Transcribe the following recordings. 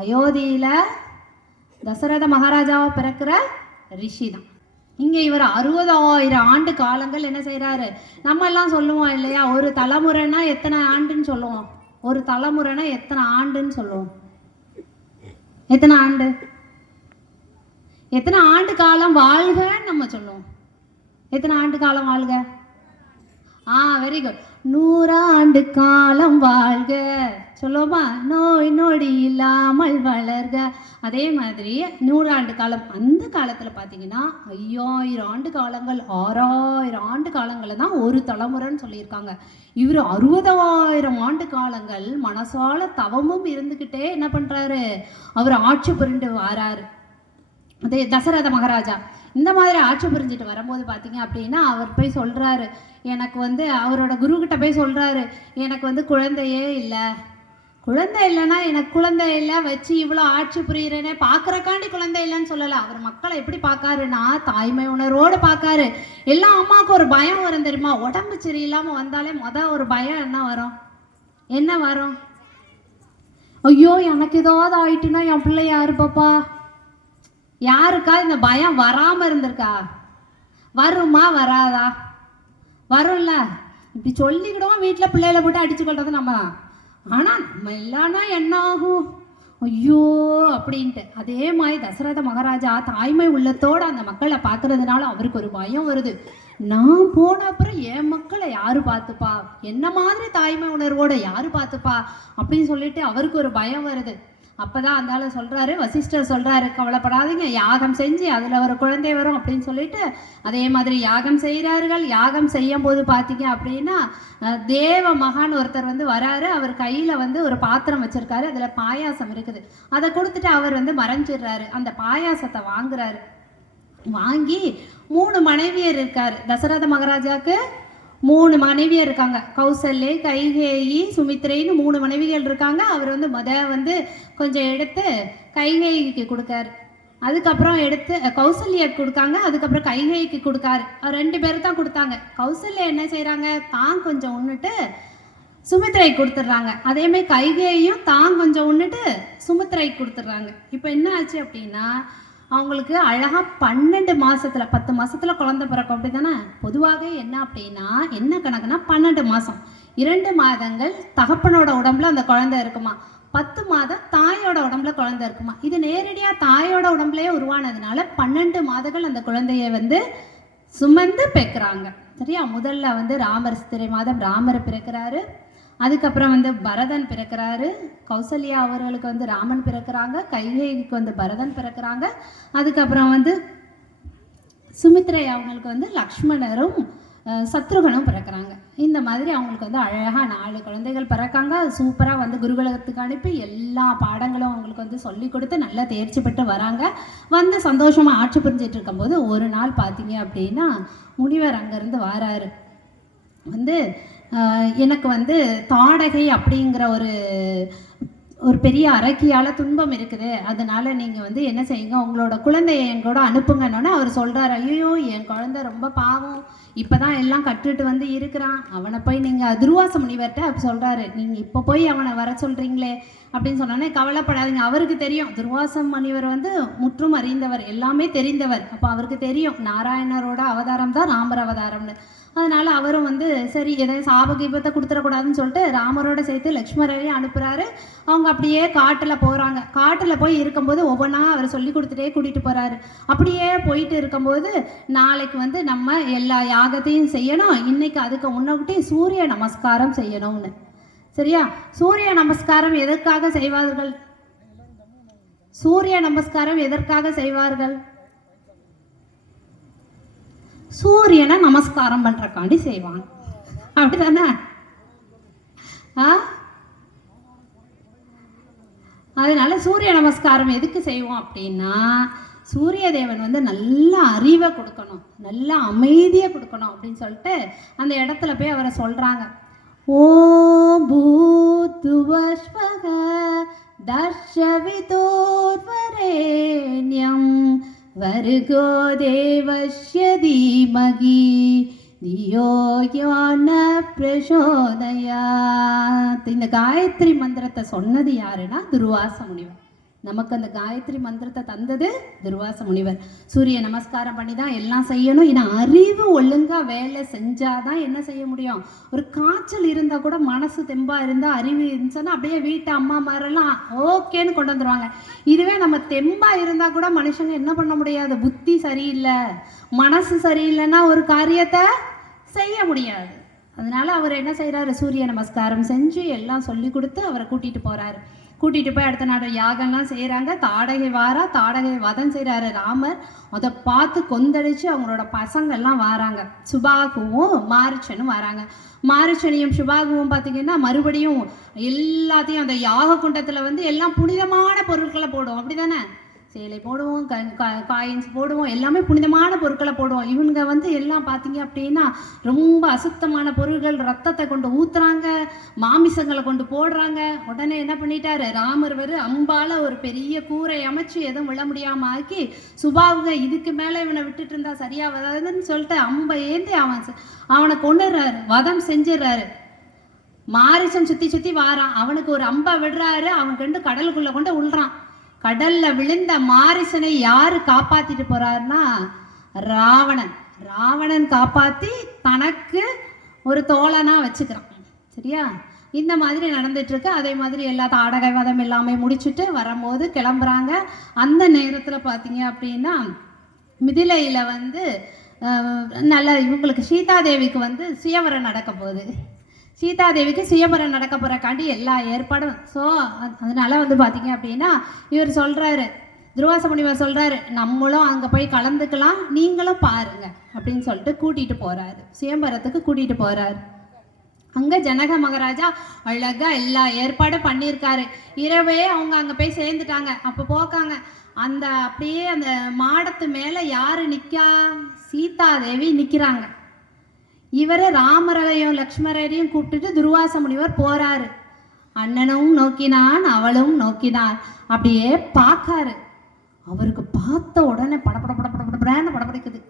அயோத்தியில தசரத மகாராஜாவை பிறக்கிற ரிஷி தான். இங்கே இவர் 60,000 ஆண்டு காலங்கள் என்ன செய்கிறாரு? நம்ம எல்லாம் சொல்லுவோம் இல்லையா, ஒரு தலைமுறைனா எத்தனை ஆண்டுன்னு சொல்லுவோம். ஒரு தலைமுறைனா எத்தனை ஆண்டுன்னு சொல்லுவோம். எத்தனை ஆண்டு, எத்தனை ஆண்டு காலம் வாழ்கன்னு நம்ம சொல்லுவோம். எத்தனை ஆண்டு காலம் வாழ்க? Very good. 100 ஆண்டு காலம் வாழ்க சொல்லுவோமா? நோய் நொடி இல்லாமல் வளர்க. அதே மாதிரி 100 ஆண்டு காலம். அந்த காலத்தில் பார்த்தீங்கன்னா 5000 ஆண்டு காலங்கள், 6000 ஆண்டு காலங்களை தான் ஒரு தலைமுறைன்னு சொல்லியிருக்காங்க. இவர் 60,000 ஆண்டு காலங்கள் மனசால தவமும் இருந்துக்கிட்டே என்ன பண்ணுறாரு? அவர் ஆட்சி புரிந்து வராரு. அதே தசரத மகாராஜா இந்த மாதிரி ஆட்சி புரிஞ்சுட்டு வரும்போது பார்த்தீங்க அப்படின்னா அவர் போய் சொல்கிறாரு, எனக்கு வந்து அவரோட குருக்கிட்ட போய் சொல்கிறாரு, எனக்கு வந்து குழந்தையே இல்லை. குழந்தை இல்லைன்னா எனக்கு குழந்தை இல்லை வச்சு இவ்வளோ ஆட்சி புரிகிறேனே, பார்க்குறக்காண்டி குழந்தை இல்லைன்னு சொல்லலை. அவர் மக்களை எப்படி பார்க்காருன்னா தாய்மை உணர்வோடு பார்க்காரு. எல்லா அம்மாவுக்கும் ஒரு பயம் வரும் தெரியுமா? உடம்பு சரியில்லாமல் வந்தாலே ஒரு பயம் என்ன வரும்? ஐயோ எனக்கு ஏதாவது ஆயிட்டுன்னா என் பிள்ளை யாரு பாப்பா? யாருக்கா இந்த பயம் வராமல் இருந்திருக்கா? வருமா வராதா? வரும்ல. இப்படி சொல்லிக்கிடுவோம், வீட்டில் பிள்ளைகளை போட்டு அடிச்சு கொள்றது நம்ம தான். ஆனால் நம்ம இல்லைன்னா என்ன ஆகும்? ஐயோ அப்படின்ட்டு. அதே மாதிரி தசரத மகாராஜா தாய்மை உள்ளத்தோடு அந்த மக்களை பார்க்கறதுனால அவருக்கு ஒரு பயம் வருது. நான் போன அப்புறம் என் மக்களை யாரு பார்த்துப்பா? என்ன மாதிரி தாய்மை உணர்வோட யாரு பார்த்துப்பா அப்படின்னு சொல்லிட்டு அவருக்கு ஒரு பயம் வருது. அப்போதான் அந்த ஆள் சொல்கிறாரு, வசிஷ்டர் சொல்கிறாரு, கவலைப்படாதீங்க, யாகம் செஞ்சு அதில் ஒரு குழந்தை வரும் அப்படின்னு சொல்லிட்டு அதே மாதிரி யாகம் செய்கிறார்கள். யாகம் செய்யும் போது பார்த்தீங்க அப்படின்னா தேவ மகான் ஒருத்தர் வந்து வராரு. அவர் கையில் வந்து ஒரு பாத்திரம் வச்சுருக்காரு, அதில் பாயாசம் இருக்குது. அதை கொடுத்துட்டு அவர் வந்து மறைஞ்சிடுறாரு. அந்த பாயாசத்தை வாங்குறாரு. வாங்கி 3 மனைவியர் இருக்கார் தசரத மகாராஜாவுக்கு. 3 மனைவியர் இருக்காங்க. கௌசல்யை, கைகேயி, சுமித்ரைன்னு 3 மனைவிகள் இருக்காங்க. அவர் வந்து கொஞ்சம் எடுத்து கைகேயிக்கு கொடுக்காரு. அதுக்கப்புறம் எடுத்து கௌசல்யாக்கு கொடுக்காங்க. அதுக்கப்புறம் கைகேயிக்கு கொடுக்காரு. 2 பேர் தான் கொடுத்தாங்க. கௌசல்யா என்ன செய்கிறாங்க? தான் கொஞ்சம் உண்ணுட்டு சுமித்ரை கொடுத்துட்றாங்க. அதேமாதிரி கைகேயும் தான் கொஞ்சம் உண்ணுட்டு சுமித்ரை கொடுத்துட்றாங்க. இப்போ என்ன ஆச்சு அப்படின்னா அவங்களுக்கு அழகாக 12 மாதத்தில் 10 மாதத்தில் குழந்தை பிறக்கும் அப்படி தானே. பொதுவாக என்ன அப்படின்னா என்ன கணக்குனா 12 மாதம், 2 மாதங்கள் தகப்பனோட உடம்புல அந்த குழந்தை இருக்குமா, 10 மாதம் தாயோட உடம்புல குழந்தை இருக்குமா. இது நேரடியாக தாயோட உடம்புலேயே உருவானதுனால 12 மாதங்கள் அந்த குழந்தைய வந்து சுமந்து பெக்கிறாங்க. சரியா? முதல்ல வந்து ராமர் சித்திரை மாதம் ராமர் பிறக்கிறாரு. அதுக்கப்புறம் வந்து பரதன் பிறக்கிறாரு. கௌசல்யா அவர்களுக்கு வந்து ராமன் பிறக்கிறாங்க. கைகேயிக்கு வந்து பரதன் பிறக்கிறாங்க. அதுக்கப்புறம் வந்து சுமித்ரை அவங்களுக்கு வந்து லக்ஷ்மணரும் சத்ருகனும் பிறக்கிறாங்க. இந்த மாதிரி அவங்களுக்கு வந்து அழகாக 4 குழந்தைகள் பிறக்காங்க. சூப்பராக வந்து குருகுலத்துக்கு அனுப்பி எல்லா பாடங்களும் அவங்களுக்கு வந்து சொல்லி கொடுத்து நல்லா தேர்ச்சி பெற்று வராங்க. வந்து சந்தோஷமாக ஆட்சி புரிஞ்சிட்டு இருக்கும்போது ஒரு நாள் பார்த்தீங்க அப்படின்னா முனிவர் அங்கேருந்து வாராரு. வந்து எனக்கு வந்து தாடகை அப்படிங்கிற ஒரு பெரிய அரக்கியால் துன்பம் இருக்குது, அதனால நீங்கள் வந்து என்ன செய்யுங்க, உங்களோட குழந்தைய எங்கூட அனுப்புங்கன்னொன்னே அவர் சொல்கிறார், ஐயோ என் குழந்தை ரொம்ப பாவம், இப்போ தான் எல்லாம் கற்றுட்டு வந்து இருக்கிறான், அவனை போய் நீங்கள் துர்வாச முனிவர்கிட்ட அப்படி சொல்கிறாரு, நீங்கள் இப்போ போய் அவனை வர சொல்கிறீங்களே அப்படின்னு சொன்னோன்னே கவலைப்படாதீங்க. அவருக்கு தெரியும் துர்வாச முனிவர் வந்து முற்றும் அறிந்தவர், எல்லாமே தெரிந்தவர். அப்போ அவருக்கு தெரியும் நாராயணரோட அவதாரம் தான் ராமர் அவதாரம்னு. அதனால் அவரும் வந்து சரி எதாவது சாபகீபத்தை கொடுத்துடக்கூடாதுன்னு சொல்லிட்டு ராமரோட சேர்த்து லக்ஷ்மணரையும் அனுப்புகிறாரு. அவங்க அப்படியே காட்டில் போகிறாங்க. காட்டில் போய் இருக்கும்போது ஒவ்வொன்றா அவர் சொல்லி கொடுத்துட்டே கூட்டிகிட்டு போகிறாரு. அப்படியே போயிட்டு இருக்கும்போது நாளைக்கு வந்து நம்ம எல்லா யாகத்தையும் செய்யணும், இன்றைக்கி அதுக்கு முன்னாடி சூரிய நமஸ்காரம் செய்யணும்னு. சரியா? சூரிய நமஸ்காரம் எதற்காக செய்வார்கள்? சூரிய நமஸ்காரம் எதற்காக செய்வார்கள்? சூரியனை நமஸ்காரம் பண்றக்காண்டி செய்வாங்க, அப்படிதானே? அதனால சூரிய நமஸ்காரம் எதுக்கு செய்வோம் அப்படின்னா சூரிய தேவன் வந்து நல்ல அறிவை கொடுக்கணும், நல்ல அமைதியை கொடுக்கணும் அப்படின்னு சொல்லிட்டு அந்த இடத்துல போய் அவரை சொல்றாங்க. ஓம் பூத்வஸ்வக தர்ஷவிதோர்வரேண்யம் வர்கோ தேவஸ்ய தீமகி தியோ யோன பிரசோதயாத். இந்த காயத்ரி மந்திரத்தை சொன்னது யாருன்னா துர்வாச முனிவர். நமக்கு அந்த காயத்ரி மந்திரத்தை தந்தது துர்வாச முனிவர். சூரிய நமஸ்காரம் பண்ணி தான் எல்லாம் செய்யணும். ஏன்னா அறிவு ஒழுங்கா வேலை செஞ்சாதான் என்ன செய்ய முடியும். ஒரு காய்ச்சல் இருந்தா கூட மனசு தெம்பா இருந்தா அறிவு இருந்துச்சுன்னா அப்படியே வீட்டு அம்மா மாதிரிலாம் ஓகேன்னு கொண்டு வந்துருவாங்க. இதுவே நம்ம தெம்பா இருந்தா கூட மனுஷங்க என்ன பண்ண முடியாது. புத்தி சரியில்லை, மனசு சரியில்லைன்னா ஒரு காரியத்தை செய்ய முடியாது. அதனால அவர் என்ன செய்யறாரு, சூரிய நமஸ்காரம் செஞ்சு எல்லாம் சொல்லி கொடுத்து அவரை கூட்டிட்டு போறாரு. கூட்டிட்டு போய் அடுத்த நாள் யாகம்லாம் செய்யறாங்க. தாடகை வாரா, தாடகை வதம் செய்யறாரு ராமர். அதை பார்த்து கொந்தளிச்சு அவங்களோட பசங்கள்லாம் வராங்க. சுபாகுவும் மாரிச்சனும் வராங்க. மாரிச்சனையும் சுபாகுவும் பார்த்தீங்கன்னா மறுபடியும் எல்லாத்தையும் அந்த யாக குண்டத்துல வந்து எல்லாம் புனிதமான பொருட்களை போடுவோம், அப்படிதானே. சேலை போடுவோம், காயின்ஸ் போடுவோம், எல்லாமே புனிதமான பொருட்களை போடுவோம். இவங்க வந்து எல்லாம் பார்த்தீங்க அப்படின்னா ரொம்ப அசுத்தமான பொருட்கள், ரத்தத்தை கொண்டு ஊத்துறாங்க, மாமிசங்களை கொண்டு போடுறாங்க. உடனே என்ன பண்ணிட்டாரு ராமர் அம்பால ஒரு பெரிய கூரை அமைச்சு எதுவும் விழ முடியாம ஆக்கி சுபாவுங்க இதுக்கு மேல இவனை விட்டுட்டு இருந்தா சரியா வராதுன்னு சொல்லிட்டு அம்பை ஏந்தி அவனை கொண்டுறாரு, வதம் செஞ்சிடறாரு. மாரிசன் சுத்தி சுத்தி வாரான், அவனுக்கு ஒரு அம்பை விடுறாரு, அவன் கண்டு கடலுக்குள்ள கொண்டு உள்றான். கடல்ல விழுந்த மாரிசனை யாரு காப்பாத்திட்டு போறாருன்னா ராவணன். ராவணன் காப்பாத்தி தனக்கு ஒரு தோழனா வச்சுக்கிறான். சரியா, இந்த மாதிரி நடந்துட்டு இருக்கு. அதே மாதிரி எல்லா தாடகை வதம் எல்லாமே முடிச்சுட்டு வரும்போது கிளம்புறாங்க. அந்த நேரத்துல பாத்தீங்க அப்படின்னா மிதிலையில வந்து நல்ல இவங்களுக்கு சீதாதேவிக்கு வந்து சுயவரம் நடக்க போகுது. சீதாதேவிக்கு சுயவரம் நடக்க போறக்காண்டி எல்லா ஏற்பாடும். ஸோ அதனால வந்து பார்த்தீங்க அப்படின்னா இவர் சொல்றாரு, துர்வாச முனிவர் சொல்றாரு, நம்மளும் அங்கே போய் கலந்துக்கலாம், நீங்களும் பாருங்க அப்படின்னு சொல்லிட்டு கூட்டிட்டு போறாரு. சுயம்பரத்துக்கு கூட்டிட்டு போறாரு. அங்க ஜனக மகாராஜா அழகா எல்லா ஏற்பாடும் பண்ணியிருக்காரு. இரவே அவங்க அங்க போய் சேர்ந்துட்டாங்க. அப்ப போக்காங்க அந்த அப்படியே அந்த மாடத்து மேல யாரு நிக்கா, சீதாதேவி நிக்கிறாங்க. இவரை ராமரையும் லக்ஷ்மணரையும் கூப்பிட்டுட்டு துர்வாச முனிவர் போறாரு. அண்ணனும் நோக்கினான், அவளும் நோக்கினார். அப்படியே பார்க்காரு. அவருக்கு பார்த்த உடனே படப்படன்னு படப்படிக்குது.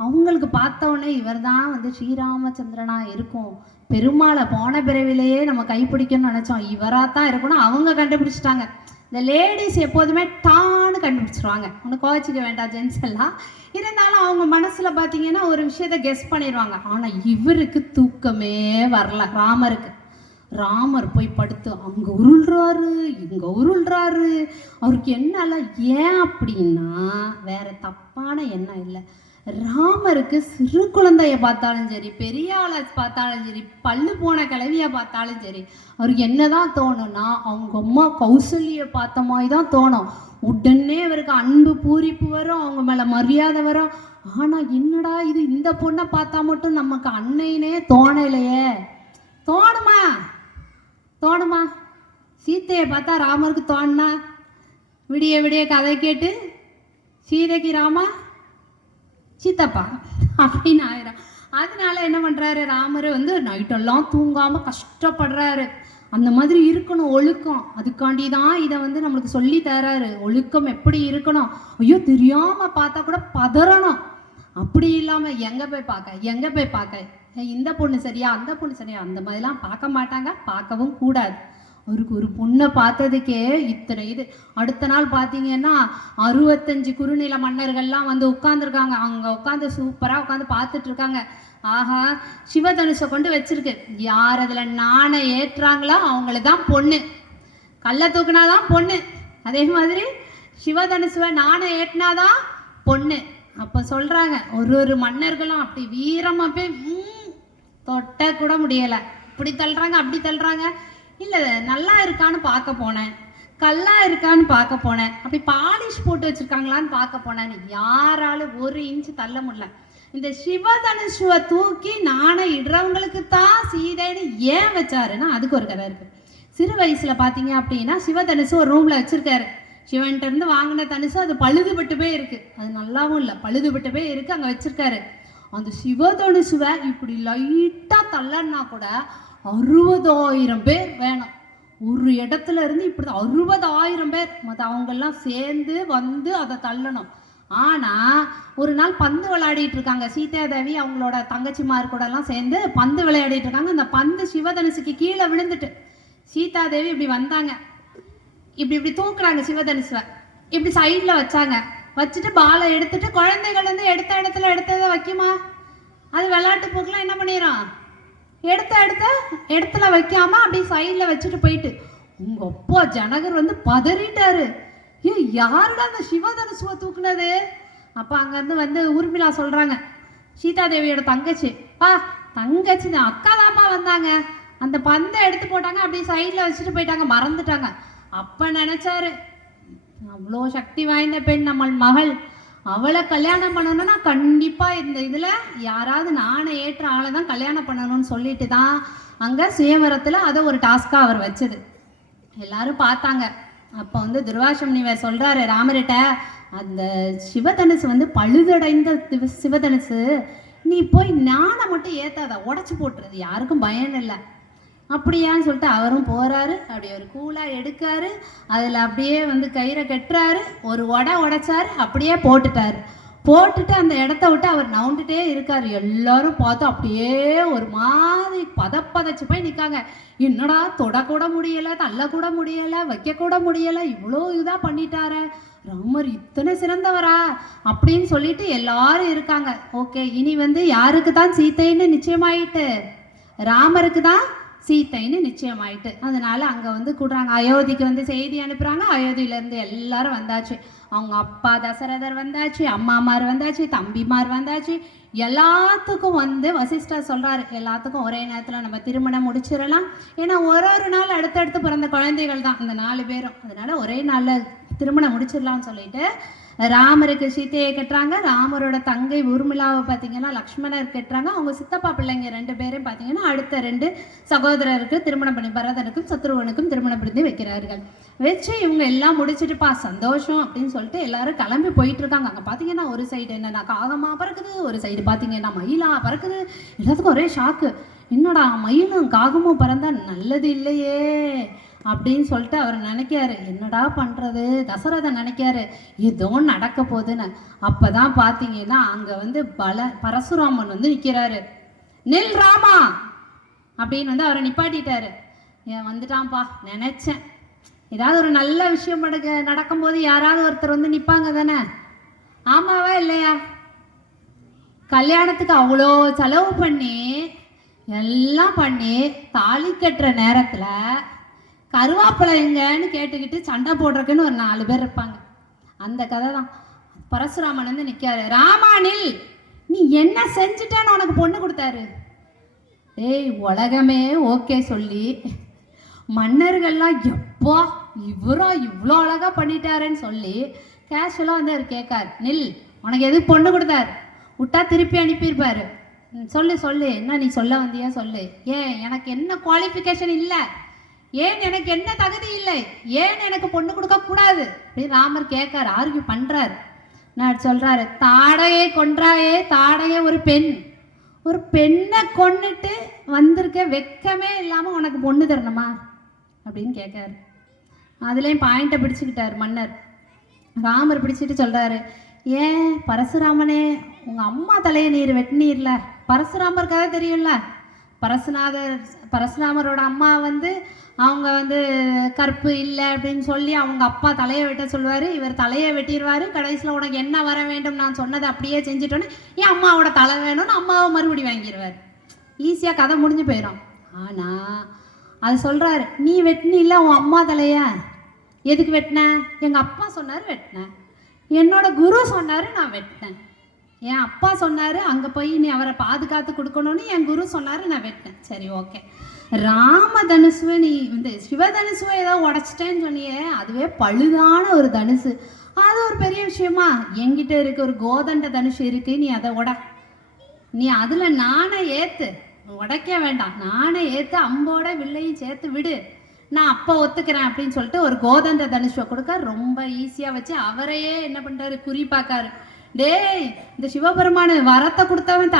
அவங்களுக்கு பார்த்த உடனே இவர் தான் வந்து ஸ்ரீராமச்சந்திரனா இருக்கும், பெருமாளை போன பிறவிலேயே நம்ம கைப்பிடிக்கணும்னு நினைச்சோம், இவராத்தான் இருக்கணும். அவங்க கண்டுபிடிச்சிட்டாங்க. இந்த லேடிஸ் எப்போதுமே டான்னு கண்டுபிடிச்சிருவாங்க, ஒன்றும் கோச்சிக்க வேண்டாம் ஜென்ஸ் எல்லாம். இருந்தாலும் அவங்க மனசுல பார்த்தீங்கன்னா ஒரு விஷயத்த கெஸ் பண்ணிடுவாங்க. ஆனால் இவருக்கு தூக்கமே வரல ராமருக்கு. ராமர் போய் படுத்து அங்கே உருள்றாரு, இங்கே உருள்றாரு. அவருக்கு என்ன ஏன் அப்படின்னா வேற தப்பான எண்ணம் இல்லை. ராமருக்கு சிறு குழந்தைய பார்த்தாலும் சரி, பெரிய ஆளை பார்த்தாலும் சரி, பல்லு போன கிளவிய பார்த்தாலும் சரி, அவருக்கு என்னதான் தோணும்னா அவங்க அம்மா கௌசல்ய பார்த்த மாதிரி தான் தோணும். உடனே அவருக்கு அன்பு பூரிப்பு வரும், அவங்க மேல மரியாதை வரும். ஆனா என்னடா இது, இந்த பொண்ணை பார்த்தா மட்டும் நமக்கு அன்னைனே தோணலையே. தோணுமா தோணுமா? சீத்தையை பார்த்தா ராமருக்கு தோணுனா விடிய விடிய கதை கேட்டு சீதைக்கு ராமா சீத்தப்பா அப்படின்னு ஆயிரும். அதனால என்ன பண்றாரு ராமர் வந்து நைட்டெல்லாம் தூங்காம கஷ்டப்படுறாரு. அந்த மாதிரி இருக்கணும் ஒழுக்கம். அதுக்காண்டி தான் இதை வந்து நம்மளுக்கு சொல்லி தராரு. ஒழுக்கம் எப்படி இருக்கணும். ஐயோ தெரியாம பார்த்தா கூட பதறணும். அப்படி இல்லாம எங்க போய் பார்க்க இந்த பொண்ணு சரியா அந்த பொண்ணு சரியா அந்த மாதிரிலாம் பார்க்க மாட்டாங்க, பார்க்கவும் கூடாது. அவருக்கு ஒரு பொண்ணை பார்த்ததுக்கே இத்தனை இது. அடுத்த நாள் பார்த்தீங்கன்னா 65 குறுநில மன்னர்கள்லாம் வந்து உட்காந்துருக்காங்க. அங்கே உட்காந்து சூப்பராக உட்காந்து பார்த்துட்டு இருக்காங்க. ஆஹா, சிவதனுஷை கொண்டு வச்சிருக்கு. யார் அதில் நாணை ஏற்றுறாங்களோ அவங்களுக்கு தான் பொண்ணு, கல்லை தூக்குனாதான் பொண்ணு. அதே மாதிரி சிவதனுசுவை நாணை ஏற்றினாதான் பொண்ணு. அப்போ சொல்றாங்க ஒரு மன்னர்களும் அப்படி வீரமாக போய் தொட்ட கூட முடியலை. இப்படி தள்ளுறாங்க அப்படி தள்ளுறாங்க. இல்லை நல்லா இருக்கான்னு பார்க்க போனேன், கல்லா இருக்கான்னு பார்க்க போனேன், அப்படி பாலிஷ் போட்டு வச்சிருக்காங்களான்னு பார்க்க போனேன். யாராலும் 1 இன்ச்சு தள்ள முடியல. இந்த சிவதனுஷுவை தூக்கி நாணை இடுறவங்களுக்கு தான் சீதைன்னு ஏன் வச்சாருன்னா அதுக்கு ஒரு கதை இருக்கு. சிறு வயசுல பார்த்தீங்க அப்படின்னா சிவதனுசு ஒரு ரூம்ல வச்சிருக்காரு. சிவன்கிட்ட இருந்து வாங்கின தனுசு அது பழுதுபட்டு போய் இருக்கு. அது நல்லாவும் இல்லை, பழுதுபட்டு போய் இருக்கு, அங்கே வச்சிருக்காரு. அந்த சிவதனுசுவை இப்படி லைட்டா தள்ளன்னா கூட 60,000 பேர் வேணும். ஒரு இடத்துல இருந்து இப்படி 60,000 பேர் அவங்கெல்லாம் சேர்ந்து வந்து அதை தள்ளணும். ஆனா ஒரு நாள் பந்து விளையாடிட்டு இருக்காங்க. சீதாதேவி அவங்களோட தங்கச்சிமார் கூட எல்லாம் சேர்ந்து பந்து விளையாடிட்டு இருக்காங்க. அந்த பந்து சிவதனுசுக்கு கீழே விழுந்துட்டு சீதாதேவி இப்படி வந்தாங்க. இப்படி இப்படி தூக்குறாங்க சிவதனுசுவை. இப்படி சைடில் வச்சாங்க. வச்சுட்டு பாலை எடுத்துட்டு குழந்தைகள் வந்து எடுத்த இடத்துல எடுத்ததை வைக்குமா? அது விளையாட்டு போக்குலாம் என்ன பண்ணிடும், எடுத்த இடத்துல வைக்காம அப்படி சைடில் வச்சுட்டு போயிட்டு உங்க அப்பா ஜனகர் வந்து பதறிட்டாரு. ஏன் யாருடா அந்த சிவதனுசுவை தூக்குனது? அப்போ அங்கேருந்து வந்து ஊர்மிளா சொல்கிறாங்க, சீதாதேவியோட தங்கச்சி, தங்கச்சி தான், அக்கா தான்ப்பா வந்தாங்க, அந்த பந்தை எடுத்து போட்டாங்க, அப்படி சைடில் வச்சுட்டு போயிட்டாங்க, மறந்துட்டாங்க. அப்போ நினச்சாரு, அவ்வளோ சக்தி வாய்ந்த பெண் நம்ம மகள், அவளை கல்யாணம் பண்ணணும்னா கண்டிப்பாக இந்த இதில் யாராவது நானே ஏற்ற ஆளை தான் கல்யாணம் பண்ணணும்னு சொல்லிட்டு தான் அங்கே சுயவரத்தில் அதை ஒரு டாஸ்காக அவர் வச்சது. எல்லாரும் பார்த்தாங்க. அப்போ வந்து துர்வாச முனிவர் சொல்கிறாரு ராமர்கிட்ட, அந்த சிவதனுசு வந்து பழுதடைந்த சிவதனுசு, நீ போய் ஞானை மட்டும் ஏற்றாத, உடச்சி போட்டுறது, யாருக்கும் பயம் இல்லை அப்படியான்னு சொல்லிட்டு அவரும் போகிறாரு. அப்படி ஒரு கூலாக எடுக்காரு, அதில் அப்படியே வந்து கயிறை கட்டுறாரு, ஒரு உடைச்சாரு, அப்படியே போட்டுட்டு அந்த இடத்த விட்டு அவர் நவுண்டுட்டே இருக்கார். எல்லாரும் பார்த்து அப்படியே ஒரு மாதிரி பதப்பதைச்சு போய் நிற்காங்க. என்னடா தொடக்கூட முடியலை, தள்ளக்கூட முடியலை, வைக்கக்கூட முடியலை, இவ்வளோ இதாக பண்ணிட்டார ராமர், இத்தனை சிறந்தவரா அப்படின்னு சொல்லிட்டு எல்லாரும் இருக்காங்க. ஓகே, இனி வந்து யாருக்கு தான் சீத்தைன்னு நிச்சயமாயிட்டு, ராமருக்கு தான் சீத்தைன்னு நிச்சயமாயிட்டு. அதனால அங்கே வந்து கூடுறாங்க. அயோத்திக்கு வந்து செய்தி அனுப்புகிறாங்க. அயோத்தியிலேருந்து எல்லாரும் வந்தாச்சு. அவங்க அப்பா தசரதர் வந்தாச்சு, அம்மாமார் வந்தாச்சு, தம்பிமார் வந்தாச்சு. எல்லாத்துக்கும் வந்து வசிஷ்டர் சொல்கிறாரு, எல்லாத்துக்கும் ஒரே நேரத்தில் நம்ம திருமணம் முடிச்சிடலாம். ஏன்னா ஒரு நாள் அடுத்தடுத்து பிறந்த குழந்தைகள் தான் இந்த 4 பேரும். அதனால ஒரே நாளில் திருமணம் முடிச்சிடலாம்னு சொல்லிட்டு ராமருக்கு சீத்தையை கட்டுறாங்க. ராமரோட தங்கை ஊர்மிளாவை பார்த்தீங்கன்னா லக்ஷ்மணர் கட்டுறாங்க. அவங்க சித்தப்பா பிள்ளைங்க 2 பேரும் பார்த்தீங்கன்னா அடுத்த 2 சகோதரருக்கு திருமணம் பண்ணி, பரதனுக்கும் சத்ருவனுக்கும் திருமணம் பண்ணி வைக்கிறார்கள். வச்சு இவங்க எல்லாம் முடிச்சுட்டுப்பா சந்தோஷம் அப்படின்னு சொல்லிட்டு எல்லாரும் கிளம்பி போயிட்டு இருக்காங்க. அங்கே பார்த்தீங்கன்னா ஒரு சைடு என்னன்னா காகமா பறக்குது, ஒரு சைடு பார்த்தீங்கன்னா மயிலா பறக்குது. எல்லாத்துக்கும் ஒரே ஷாக்கு, என்னடா மயிலும் காகமும் பறந்தா நல்லது இல்லையே அப்படின்னு சொல்லிட்டு அவர் நினைக்காரு. என்னடா பண்ணுறது, தசரதன் நினைக்காரு ஏதோ நடக்க போகுதுன்னு. அப்போ தான் பார்த்தீங்கன்னா அங்கே வந்து பரசுராமன் வந்து நிற்கிறாரு. நில் ராமா அப்படின்னு வந்து அவரை நிப்பாட்டிட்டாரு. வந்துட்டான்ப்பா, நினச்சேன் ஏதாவது ஒரு நல்ல விஷயம் நடக்கும்போது யாராவது ஒருத்தர் வந்து நிற்பாங்க தானே, ஆமாவா இல்லையா? கல்யாணத்துக்கு அவ்வளோ செலவு பண்ணி எல்லாம் பண்ணி தாலி கட்டுற நேரத்தில் கருவாப்பிலை எங்கன்னு கேட்டுக்கிட்டு சண்டை போடுறதுக்குன்னு ஒரு 4 பேர் இருப்பாங்க. அந்த கதை தான். பரசுராமன் வந்து நிற்காரு. ராமானில் நீ என்ன செஞ்சுட்டான்னு உனக்கு பொண்ணு கொடுத்தாரு? ஏய், உலகமே ஓகே சொல்லி மன்னர்கள்லாம் எப்போ இவரோ இவ்வளோ அழகாக பண்ணிட்டாருன்னு சொல்லி கேஷுவலாக வந்து அவர் கேட்காரு. நில், உனக்கு எதுக்கு பொண்ணு கொடுத்தாரு? விட்டா திருப்பி அனுப்பியிருப்பாரு. சொல்லு என்ன நீ சொல்ல வந்தியா சொல்லு. ஏன் எனக்கு என்ன குவாலிஃபிகேஷன் இல்லை, ஏன் எனக்கு என்ன தகுதி இல்லை, ஏன் எனக்கு பொண்ணு கொடுக்க கூடாது அப்படின்னு ராமர் கேட்காரு, ஆர்கியூ பண்றாரு. நான் சொல்றாரு, தாடையை கொன்றாயே, தாடையே ஒரு பெண்ணை கொன்னுட்டு வந்திருக்க, வெக்கமே இல்லாம உனக்கு பொண்ணு தரணுமா அப்படின்னு கேட்காரு. அதுலேயும் பாயிண்ட்டை பிடிச்சுக்கிட்டார் மன்னர். ராமர் பிடிச்சிட்டு சொல்றாரு, ஏன் பரசுராமனே, உங்க அம்மா தலையை நீர் வெட்டினீர்ல, பரசுராமர் கதை தெரியும்ல. பரசுராமரோட அம்மா வந்து அவங்க வந்து கற்பு இல்லை அப்படின்னு சொல்லி அவங்க அப்பா தலையை வெட்ட சொல்லுவார். இவர் தலையை வெட்டிடுவார். கடைசியில் உனக்கு என்ன வர வேண்டும் நான் சொன்னதை அப்படியே செஞ்சுட்டோன்னு என் அம்மாவோட தலை வேணும்னு அம்மாவை மறுபடி வாங்கிடுவார். ஈஸியாக கதை முடிஞ்சு போயிடும். ஆனால் அது சொல்கிறாரு, நீ வெட்டினில்ல உன் அம்மா தலைய, எதுக்கு வெட்டின? எங்கள் அப்பா சொன்னார் வெட்டினேன், என்னோட குரு சொன்னார் நான் வெட்டினேன், என் அப்பா சொன்னார் அங்கே போய் நீ அவரை பாதுகாத்து கொடுக்கணும்னு என் குரு சொன்னார் நான் வெட்டினேன். சரி, ஓகே. ராமதனுசுவை நீ இந்த சிவதனுசுவை ஏதோ உடைச்சிட்டேன்னு சொன்னியே, அதுவே பழுதான ஒரு தனுசு, அது ஒரு பெரிய விஷயமா? என்கிட்ட இருக்கு ஒரு கோதண்ட தனுசு இருக்கு, நீ அதை நீ அதில் நானே ஏற்று, உடைக்க வேண்டாம், நானே ஏற்று அம்போட வில்லையும் சேர்த்து விடு, நான் அப்போ ஒத்துக்கிறேன் அப்படின்னு சொல்லிட்டு ஒரு கோதண்ட தனுஷை கொடுக்க ரொம்ப ஈஸியாக வச்சு அவரையே என்ன பண்ணுறாரு, குறி பார்க்காரு. டேய், இந்த சிவபெருமான வரத்தை கொடுத்தவன்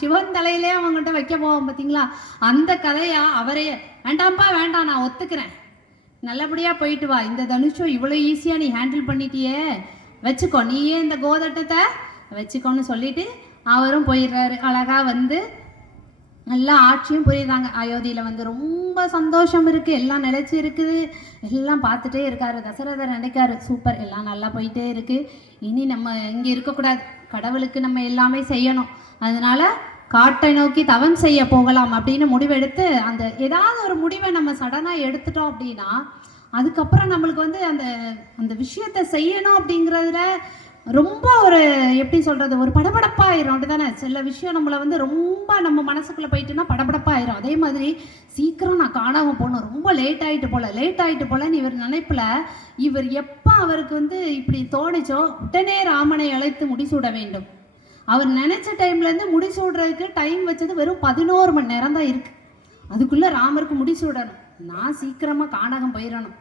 சிவன் தலையிலே அவங்ககிட்ட வைக்க போவான் பார்த்தீங்களா, அந்த கதையா அவரையே வேண்டாம்ப்பா வேண்டாம் நான் ஒத்துக்கிறேன், நல்லபடியாக போயிட்டு வா, இந்த தனுஷம் இவ்வளோ ஈஸியாக நீ ஹேண்டில் பண்ணிட்டியே, வச்சுக்கோ, நீயே இந்த கோதட்டத்தை வச்சுக்கோன்னு சொல்லிட்டு அவரும் போயிடுறாரு. அழகாக வந்து நல்லா ஆட்சியும் புரியுறாங்க. அயோத்தியில் வந்து ரொம்ப சந்தோஷம் இருக்குது, எல்லாம் நிலைச்சி இருக்குது, எல்லாம் பார்த்துட்டே இருக்காரு. தசரதர் நினைக்காரு, சூப்பர், எல்லாம் நல்லா போயிட்டே இருக்குது, இனி நம்ம இங்கே இருக்கக்கூடாது, கடவுளுக்கு நம்ம எல்லாமே செய்யணும், அதனால காட்டை நோக்கி தவம் செய்ய போகலாம் அப்படின்னு முடிவெடுத்து, அந்த ஏதாவது ஒரு முடிவை நம்ம சடனாக எடுத்துட்டோம் அப்படின்னா அதுக்கப்புறம் நம்மளுக்கு வந்து அந்த அந்த விஷயத்தை செய்யணும் அப்படிங்கிறதுல ரொம்ப ஒரு எப்படி சொல்கிறது, ஒரு படபடப்பாயிரும். அப்படிதானே சில விஷயம் நம்மளை வந்து ரொம்ப நம்ம மனசுக்குள்ளே போயிட்டுன்னா படபடப்பாயிரும். அதே மாதிரி சீக்கிரம் நான் காணாமல் போகணும், ரொம்ப லேட் ஆகிட்டு போலன்னு இவர் நினைப்பில் இவர் எப்போ அவருக்கு வந்து இப்படி தோணிச்சோ உடனே ராமனை அழைத்து முடிசூட வேண்டும். அவர் நினச்ச டைம்லேருந்து முடிசூடுறதுக்கு டைம் வச்சது வெறும் 11 மணி நேரம் தான் இருக்குது. அதுக்குள்ளே ராமருக்கு முடிசூடணும், நான் சீக்கிரமாக கானகம் போயிடணும்,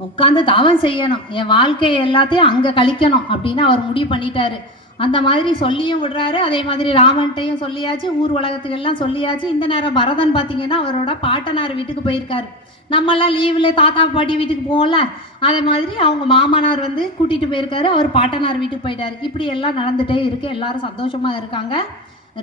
உட்காந்து தவம் செய்யணும், என் வாழ்க்கையை எல்லாத்தையும் அங்கே கழிக்கணும் அப்படின்னு அவர் முடிவு பண்ணிட்டாரு. அந்த மாதிரி சொல்லியும் விடுறாரு. அதே மாதிரி ராமன்ட்டையும் சொல்லியாச்சு, ஊர் உலகத்துக்கெல்லாம் சொல்லியாச்சு. இந்த நேரம் பரதன் பார்த்தீங்கன்னா அவரோட பாட்டனார் வீட்டுக்கு போயிருக்காரு. நம்மெல்லாம் லீவில் தாத்தா பாட்டி வீட்டுக்கு போகல, அதே மாதிரி அவங்க மாமனார் வந்து கூட்டிகிட்டு போயிருக்காரு, அவர் பாட்டனார் வீட்டுக்கு போயிட்டாரு. இப்படி எல்லாம் நடந்துகிட்டே இருக்கு, எல்லாரும் சந்தோஷமாக இருக்காங்க.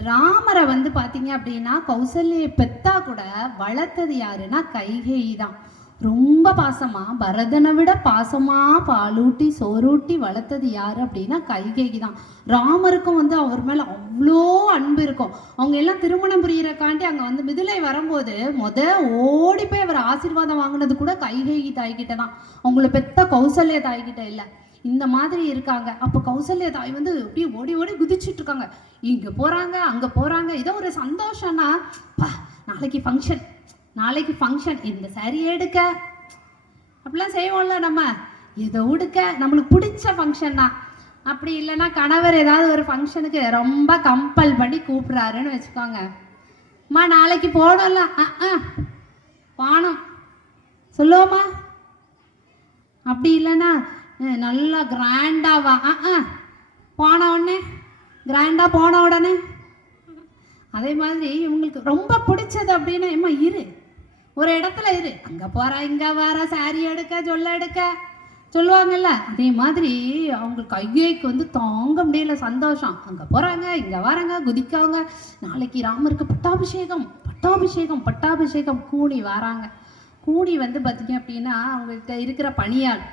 ராமரை வந்து பார்த்தீங்க அப்படின்னா கௌசல்யை பெத்தா கூட வளர்த்தது யாருன்னா கைகேயி தான். ரொம்ப பாசமாக, பரதனை விட பாசமாக பாலூட்டி சோறூட்டி வளர்த்தது யார் அப்படின்னா கைகேயி தான். ராமருக்கும் வந்து அவர் மேலே அவ்வளோ அன்பு இருக்கும். அவங்க எல்லாம் திருமணம் புரியறக்காண்டி அங்கே வந்து மிதிலை வரும்போது ஓடி போய் அவர் ஆசீர்வாதம் வாங்கினது கூட கைகேயி தாய்கிட்ட தான், அவங்கள பெத்த கௌசல்ய தாய்கிட்ட இல்லை. இந்த மாதிரி இருக்காங்க. அப்போ கௌசல்ய தாய் வந்து அப்படியே ஓடி ஓடி குதிச்சுட்டு இருக்காங்க, இங்கே போகிறாங்க அங்கே போகிறாங்க. ஏதோ ஒரு சந்தோஷம்னா, நாளைக்கு ஃபங்க்ஷன் இந்த சாரி எடுக்க அப்படிலாம் செய்வோம்ல நம்ம, ஏதோ உடுக்க நம்மளுக்கு பிடிச்ச ஃபங்க்ஷன் தான். அப்படி இல்லைன்னா கணவர் ஏதாவது ஒரு ஃபங்க்ஷனுக்கு ரொம்ப கம்பல் பண்ணி கூப்பிட்றாருன்னு வச்சுக்கோங்க, அம்மா நாளைக்கு போனோம்ல, போனோம் சொல்லுவோம்மா. அப்படி இல்லைன்னா நல்லா கிராண்டாவா, போன உடனே அதே மாதிரி இவங்களுக்கு ரொம்ப பிடிச்சது அப்படின்னா, ஏம்மா இரு ஒரு இடத்துல இரு, அங்கே போகிறா இங்கே வர சாரி எடுக்க சொல்லுவாங்கல்ல, அதே மாதிரி அவங்க கையேக்கு வந்து தாங்க முடியல சந்தோஷம். அங்கே போகிறாங்க இங்கே வராங்க குதிக்கவங்க, நாளைக்கு ராமருக்கு பட்டாபிஷேகம் கூணி வராங்க. கூணி வந்து பார்த்திங்க அப்படின்னா அவங்கள்ட்ட இருக்கிற பணியாள்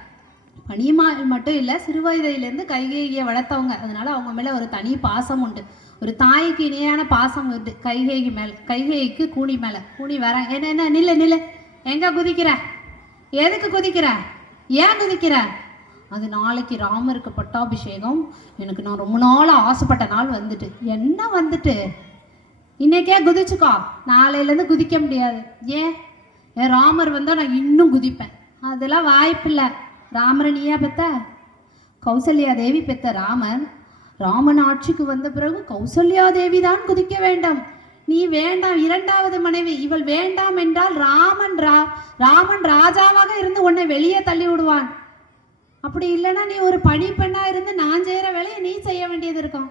மட்டும் இல்லை, சிறு வயதிலேருந்து கைகேயியை வளர்த்தவங்க, அதனால அவங்க மேலே ஒரு தனி பாசம் உண்டு, ஒரு தாய்க்கு இணையான பாசம் உண்டு கைகேயி மேலே. கைகேயிக்கு கூணி மேலே. கூணி வர என்ன நில்லு, எங்கே குதிக்கிற, எதுக்கு குதிக்கிற, ஏன் குதிக்கிற, அது நாளைக்கு ராமருக்கு பட்டாபிஷேகம், எனக்கு நான் ரொம்ப நாள் ஆசைப்பட்ட நாள் வந்துட்டு, என்ன வந்துட்டு இன்னைக்கே குதிச்சுக்கோ, நாளையிலேருந்து குதிக்க முடியாது. ஏன் ராமர் வந்தால் நான் இன்னும் குதிப்பேன், அதெல்லாம் வாய்ப்பில்லை. ராமரை நீயா பெத்த, கௌசல்யா தேவி பெத்த ராமன் ஆட்சிக்கு வந்த பிறகு கௌசல்யா தேவி தான் குதிக்க வேண்டும், நீ வேண்டாம், இரண்டாவது மனைவி இவள் வேண்டாம் என்றால் ராமன் ராஜாவாக இருந்து உன்னை வெளியே தள்ளி விடுவான். அப்படி இல்லைன்னா நீ ஒரு பணிப்பெண்ணா இருந்து நான் செய்கிற வேலையை நீ செய்ய வேண்டியது இருக்கும்.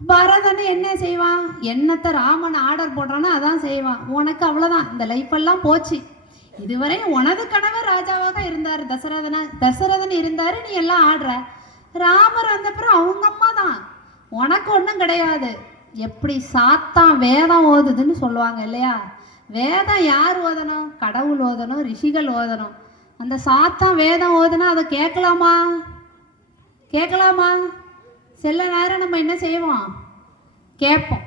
பரதனை என்ன செய்வான், என்னத்தை ராமன் ஆர்டர் போடுறானோ அதான் செய்வான். உனக்கு அவ்வளோதான், இந்த லைஃப்பெல்லாம் போச்சு. இதுவரை உனது கணவர் ராஜாவாக இருந்தார், தசரதன் இருந்தாரு, நீ எல்லாம் ஆடுற. ராமர் வந்தப்புறம் அவங்க அம்மா தான், உனக்கு ஒன்றும் கிடையாது. எப்படி சாத்தான் வேதம் ஓதுதுன்னு சொல்லுவாங்க இல்லையா, வேதம் யார் ஓதணும், கடவுள் ஓதணும், ரிஷிகள் ஓதணும். அந்த சாத்தான் வேதம் ஓதுனா அதை கேட்கலாமா? சில நேரம் நம்ம என்ன செய்வோம், கேட்போம்,